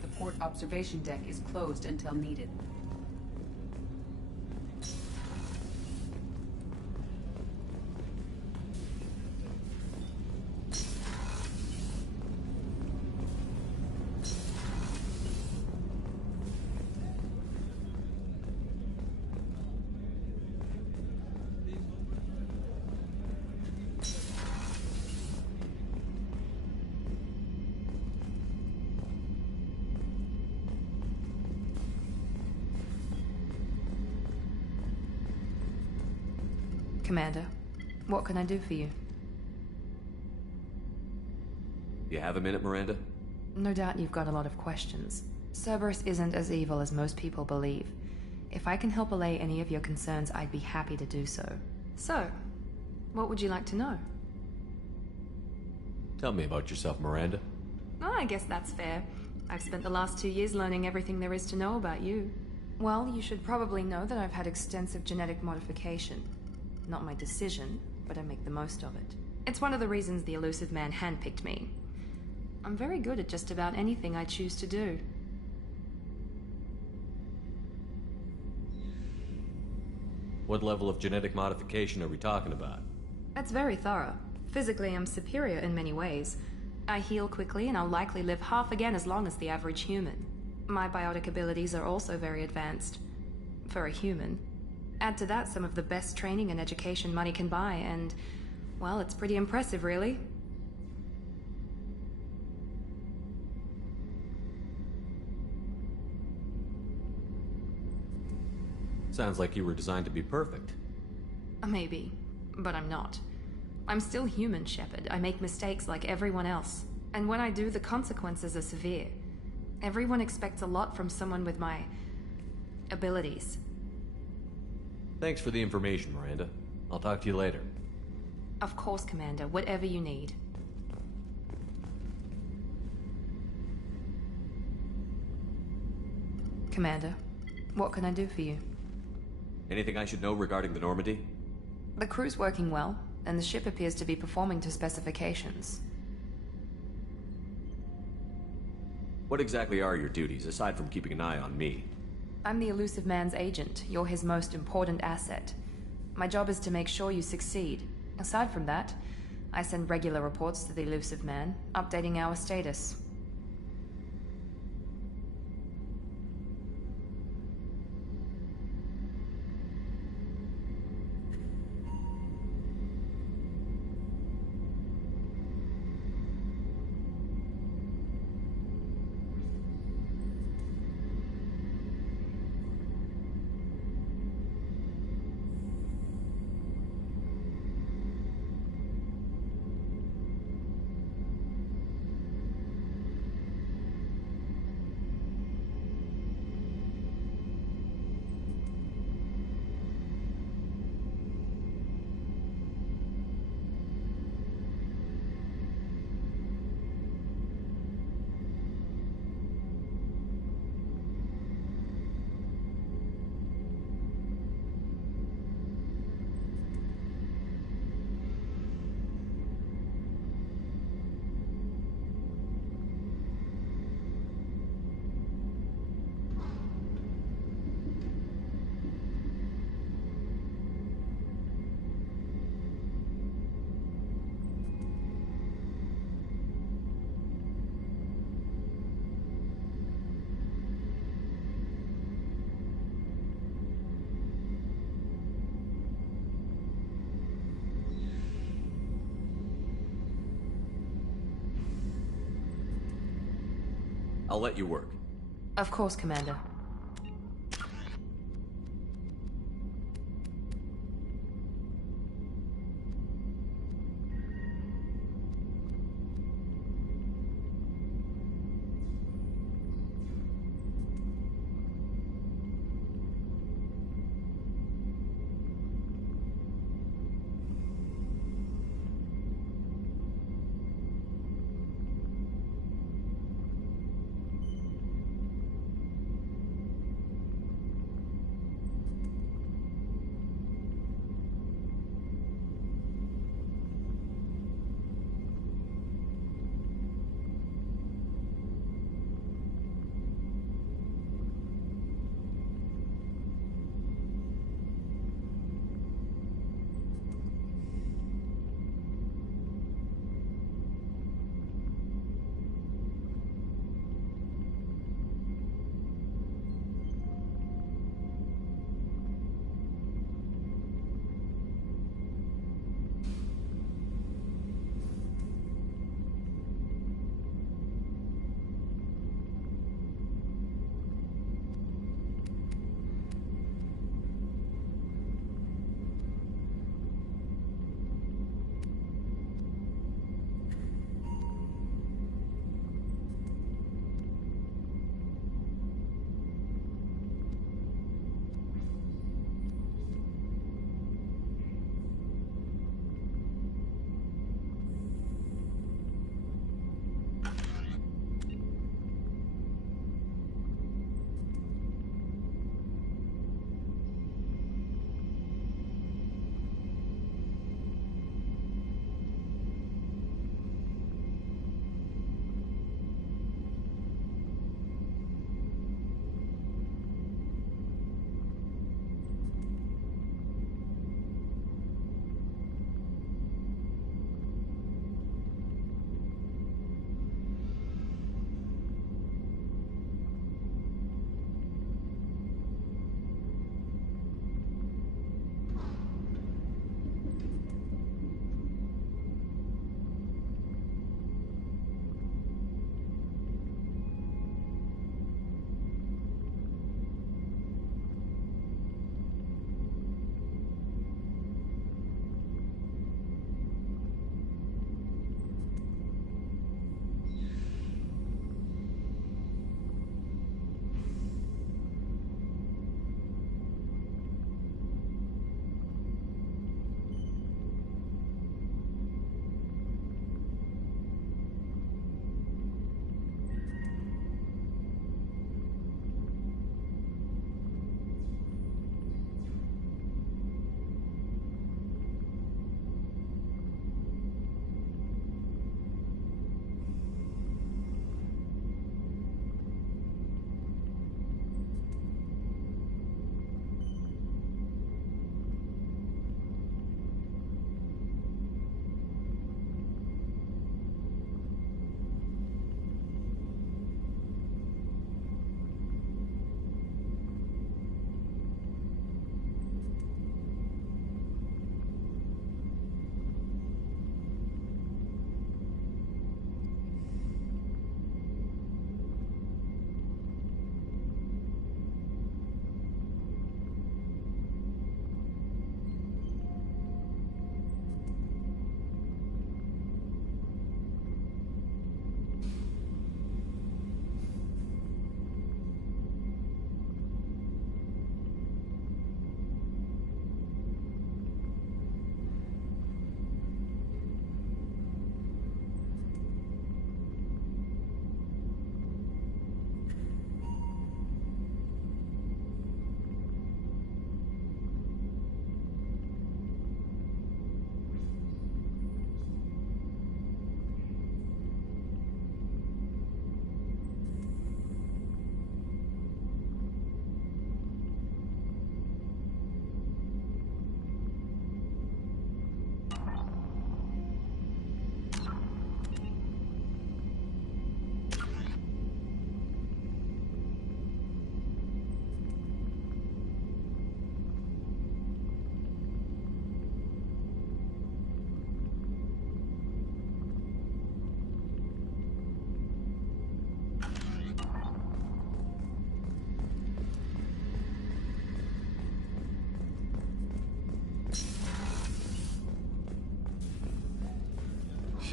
The port observation deck is closed until needed. Commander, what can I do for you? You have a minute, Miranda? No doubt you've got a lot of questions. Cerberus isn't as evil as most people believe. If I can help allay any of your concerns, I'd be happy to do so. So, what would you like to know? Tell me about yourself, Miranda. Oh, I guess that's fair. I've spent the last 2 years learning everything there is to know about you. Well, you should probably know that I've had extensive genetic modification. Not my decision, but I make the most of it. It's one of the reasons the Elusive Man handpicked me. I'm very good at just about anything I choose to do. What level of genetic modification are we talking about? That's very thorough. Physically, I'm superior in many ways. I heal quickly, and I'll likely live half again as long as the average human. My biotic abilities are also very advanced. For a human. Add to that some of the best training and education money can buy, and, well, it's pretty impressive, really. Sounds like you were designed to be perfect. Maybe, but I'm not. I'm still human, Shepard. I make mistakes like everyone else. And when I do, the consequences are severe. Everyone expects a lot from someone with my abilities. Thanks for the information, Miranda. I'll talk to you later. Of course, Commander. Whatever you need. Commander, what can I do for you? Anything I should know regarding the Normandy? The crew's working well, and the ship appears to be performing to specifications. What exactly are your duties, aside from keeping an eye on me? I'm the Elusive Man's agent. You're his most important asset. My job is to make sure you succeed. Aside from that, I send regular reports to the Elusive Man, updating our status. I'll let you work. Of course, Commander.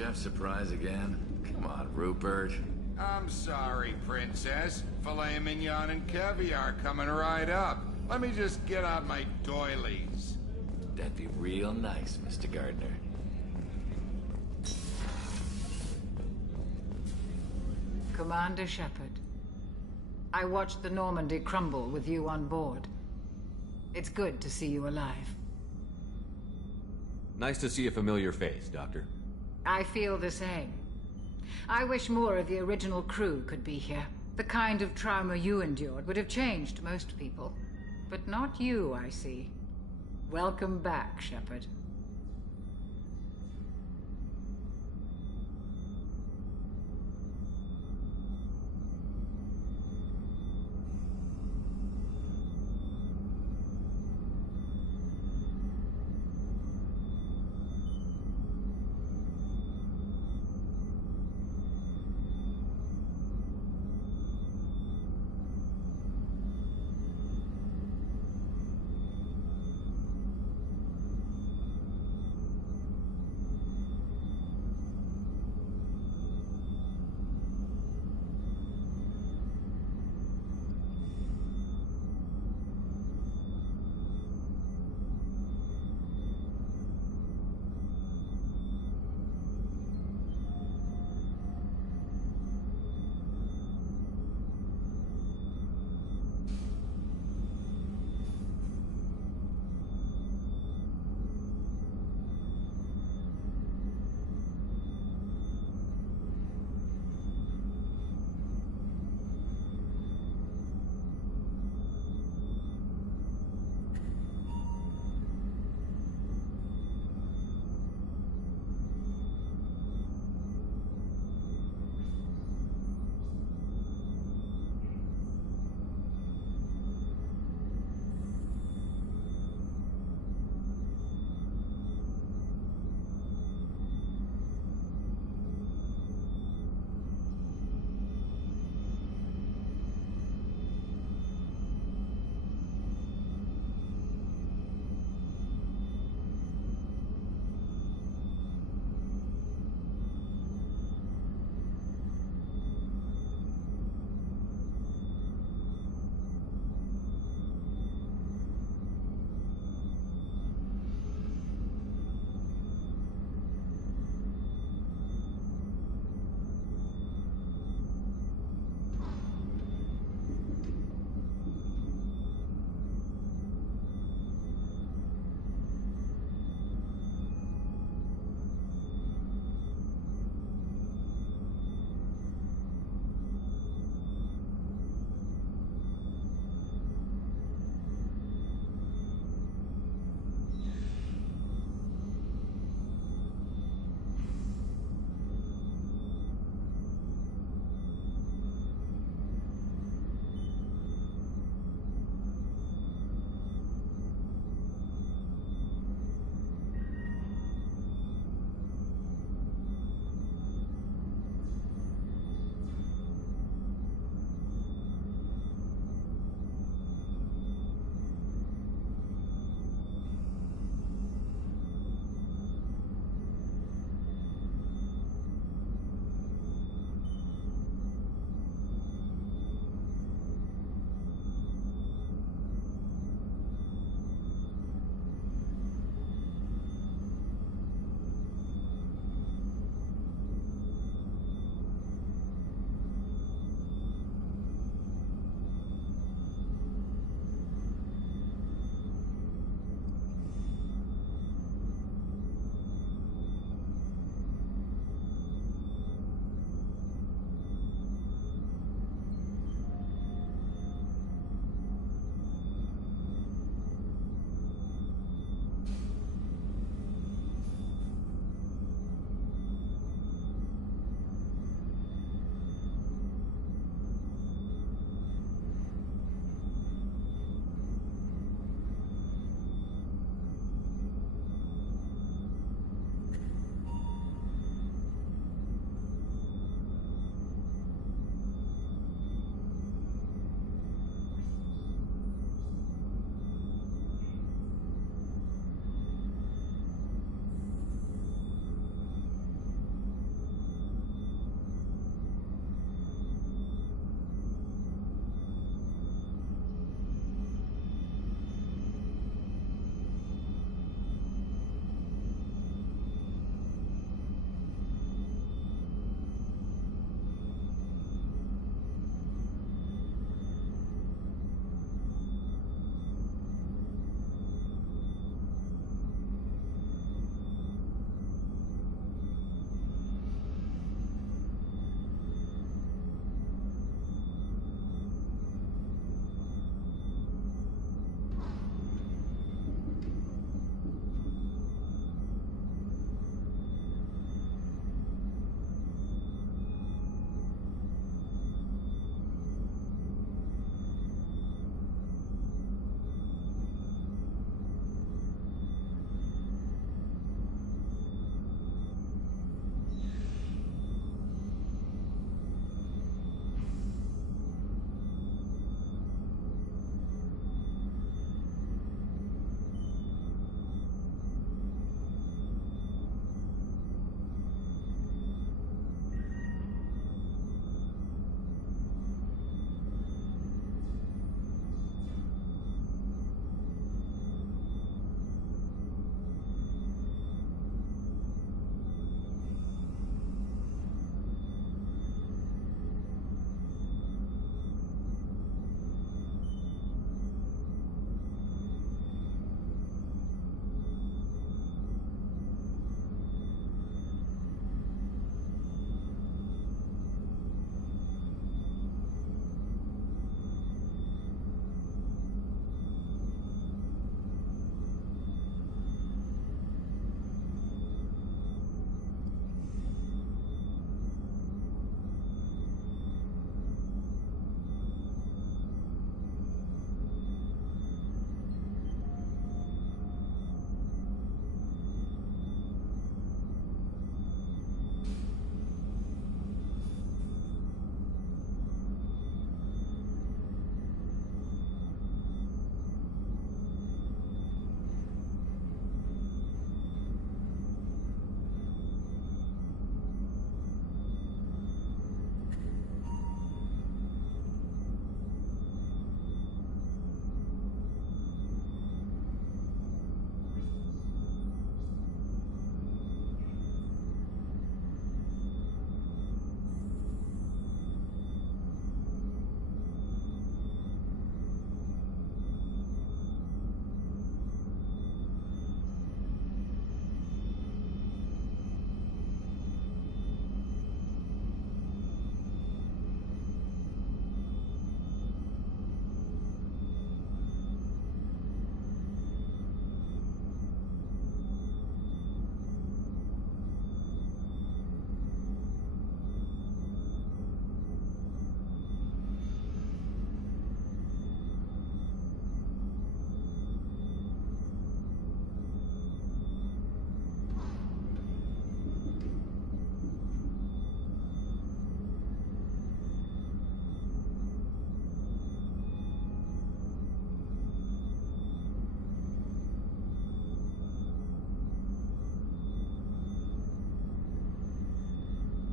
chef surprise again? Come on, Rupert. I'm sorry, Princess. Filet mignon and caviar coming right up. Let me just get out my doilies. That'd be real nice, Mr. Gardner. Commander Shepard, I watched the Normandy crumble with you on board. It's good to see you alive. Nice to see a familiar face, Doctor. I feel the same. I wish more of the original crew could be here. The kind of trauma you endured would have changed most people. But not you, I see. Welcome back, Shepard.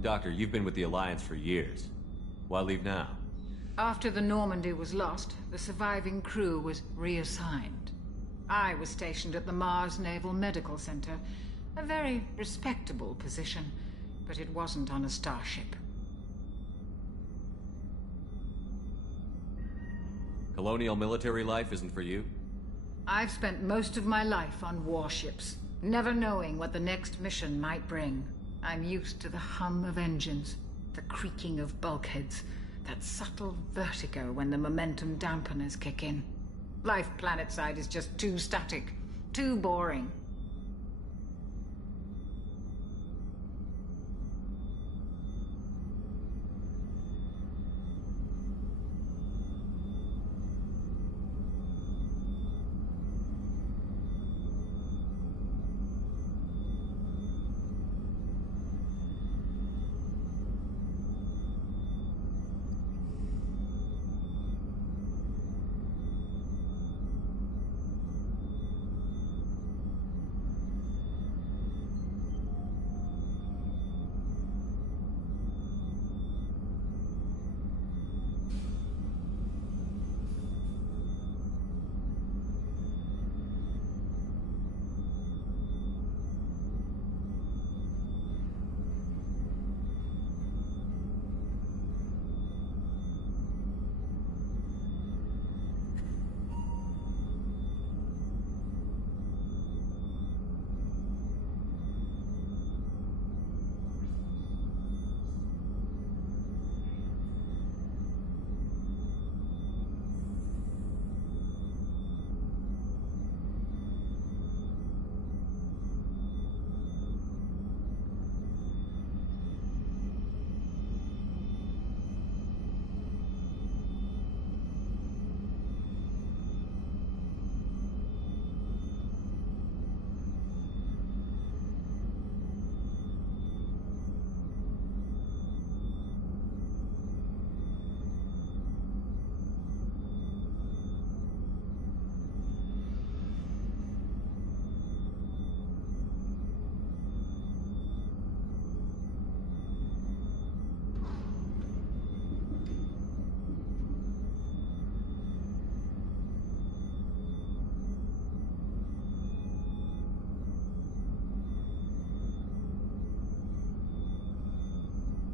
Doctor, you've been with the Alliance for years. Why leave now? After the Normandy was lost, the surviving crew was reassigned. I was stationed at the Mars Naval Medical Center, a very respectable position, but it wasn't on a starship. Colonial military life isn't for you? I've spent most of my life on warships, never knowing what the next mission might bring. I'm used to the hum of engines, the creaking of bulkheads, that subtle vertigo when the momentum dampeners kick in. Life planetside is just too static, too boring.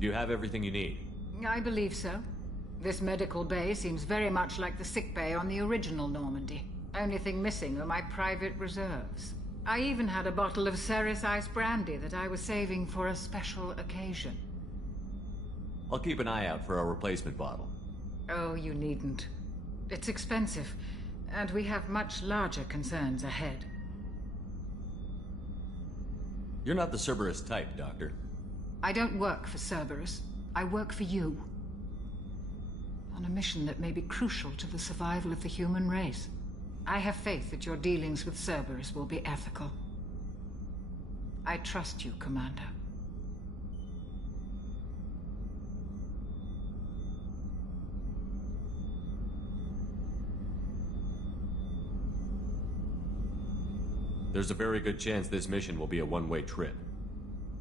Do you have everything you need? I believe so. This medical bay seems very much like the sick bay on the original Normandy. Only thing missing are my private reserves. I even had a bottle of Ceres Ice Brandy that I was saving for a special occasion. I'll keep an eye out for a replacement bottle. Oh, you needn't. It's expensive, and we have much larger concerns ahead. You're not the Cerberus type, Doctor. I don't work for Cerberus. I work for you. On a mission that may be crucial to the survival of the human race. I have faith that your dealings with Cerberus will be ethical. I trust you, Commander. There's a very good chance this mission will be a one-way trip.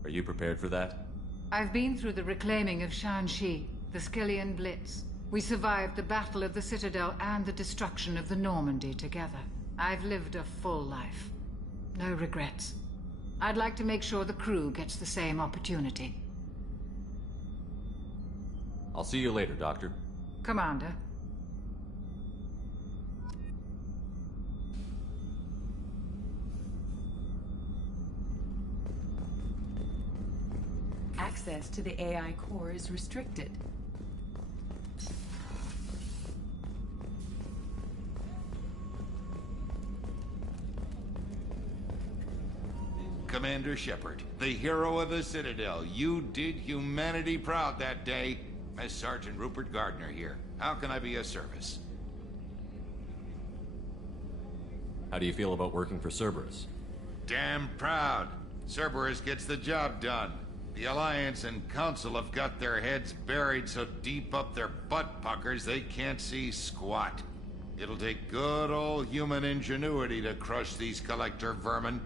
Are you prepared for that? I've been through the reclaiming of Shanxi, the Skyllian Blitz. We survived the Battle of the Citadel and the destruction of the Normandy together. I've lived a full life. No regrets. I'd like to make sure the crew gets the same opportunity. I'll see you later, Doctor. Commander. Access to the AI core is restricted. Commander Shepard, the hero of the Citadel. You did humanity proud that day. As Sergeant Rupert Gardner here. How can I be of service? How do you feel about working for Cerberus? Damn proud. Cerberus gets the job done. The Alliance and Council have got their heads buried so deep up their butt puckers they can't see squat. It'll take good old human ingenuity to crush these collector vermin.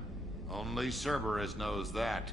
Only Cerberus knows that.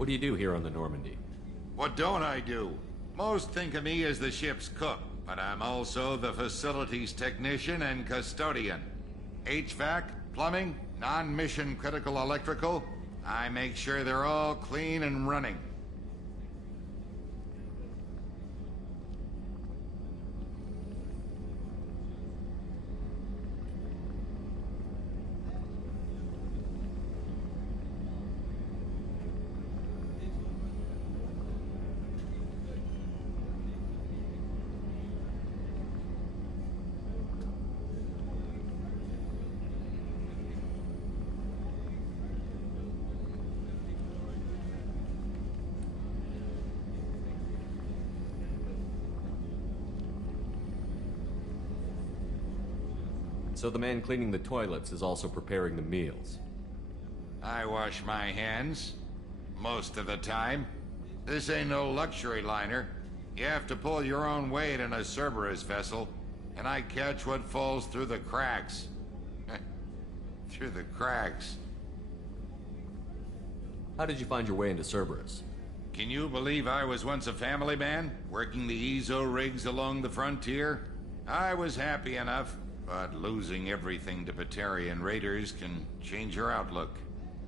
What do you do here on the Normandy? What don't I do? Most think of me as the ship's cook, but I'm also the facilities technician and custodian. HVAC, plumbing, non-mission critical electrical. I make sure they're all clean and running. So the man cleaning the toilets is also preparing the meals. I wash my hands. Most of the time. This ain't no luxury liner. You have to pull your own weight in a Cerberus vessel, and I catch what falls through the cracks. Through the cracks. How did you find your way into Cerberus? Can you believe I was once a family man, working the Ezo rigs along the frontier? I was happy enough, but losing everything to Batarian raiders can change your outlook.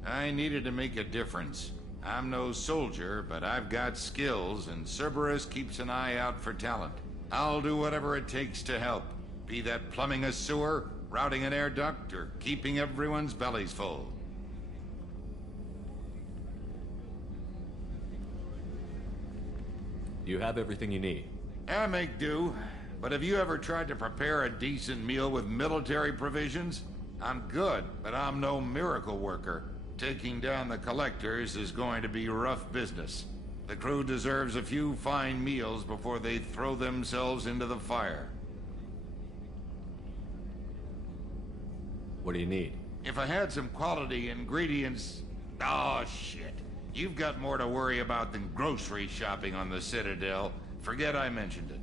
I needed to make a difference. I'm no soldier, but I've got skills, and Cerberus keeps an eye out for talent. I'll do whatever it takes to help. Be that plumbing a sewer, routing an air duct, or keeping everyone's bellies full. Do you have everything you need? I make do. But have you ever tried to prepare a decent meal with military provisions? I'm good, but I'm no miracle worker. Taking down the collectors is going to be rough business. The crew deserves a few fine meals before they throw themselves into the fire. What do you need? If I had some quality ingredients... Oh, shit. You've got more to worry about than grocery shopping on the Citadel. Forget I mentioned it.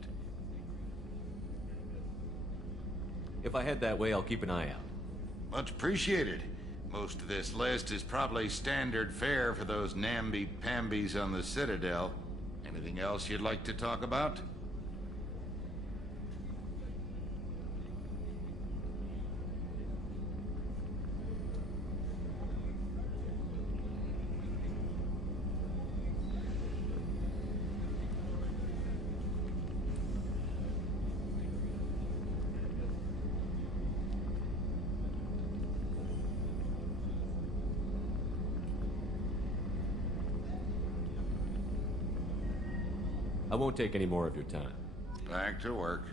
If I head that way, I'll keep an eye out. Much appreciated. Most of this list is probably standard fare for those namby-pambies on the Citadel. Anything else you'd like to talk about? I won't take any more of your time. Back to work.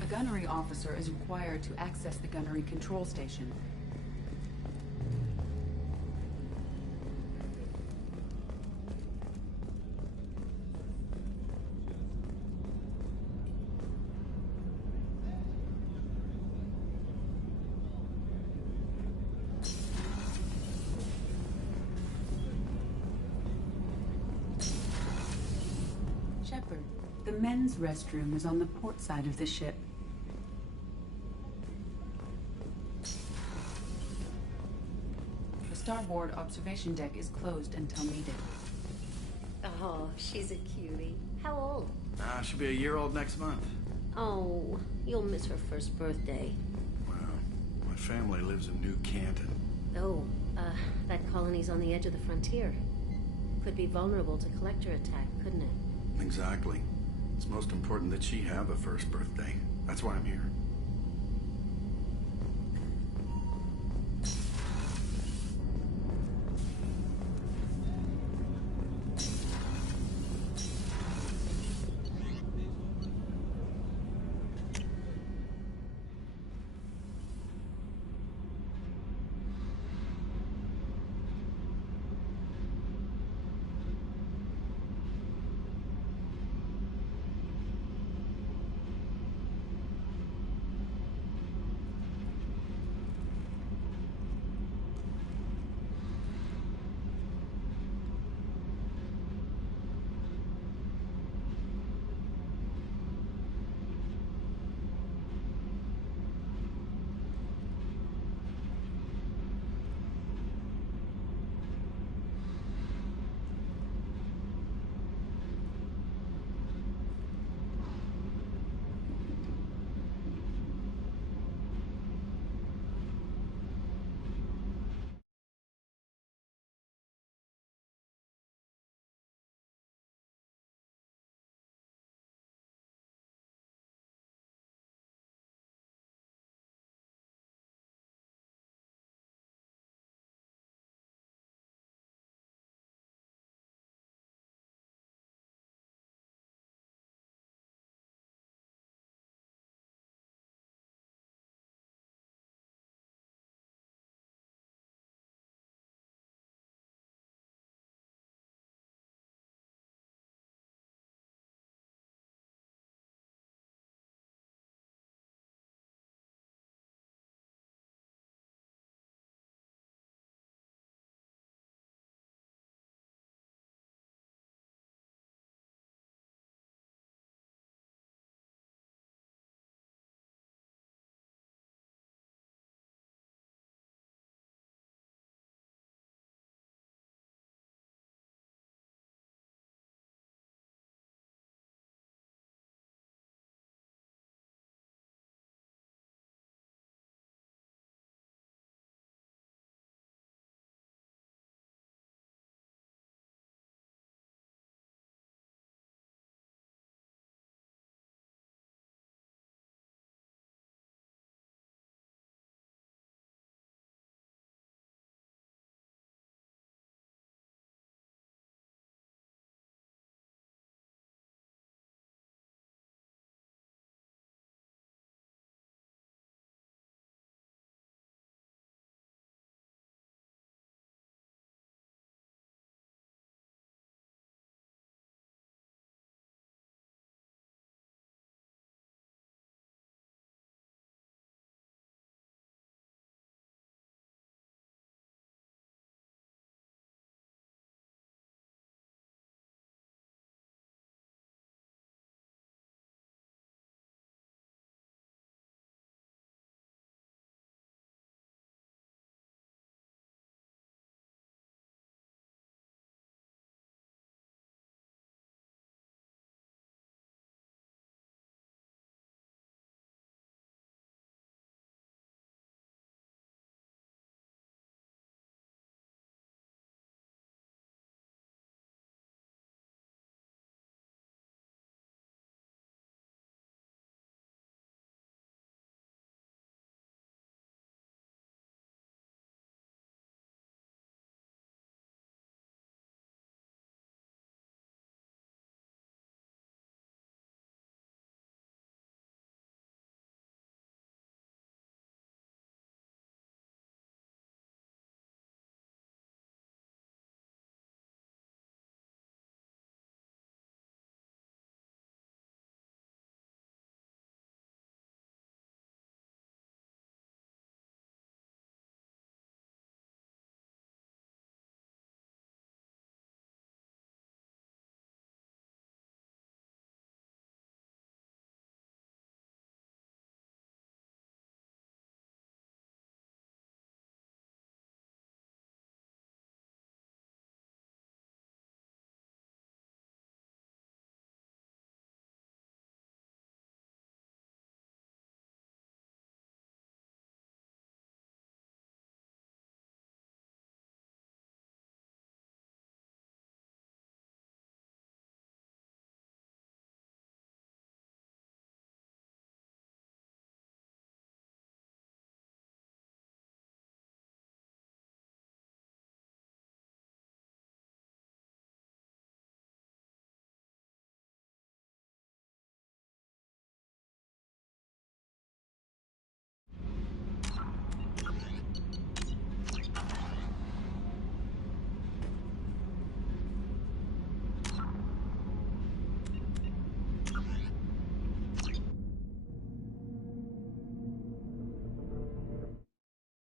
A gunnery officer is required to access the gunnery control station. Shepard, the men's restroom is on the port side of the ship. The starboard observation deck is closed until needed. Oh, she's a cutie. How old? She'll be a year old next month. Oh, you'll miss her first birthday. Well, my family lives in New Canton. Oh, that colony's on the edge of the frontier. Could be vulnerable to collector attack, couldn't it? Exactly. It's most important that she have a first birthday. That's why I'm here.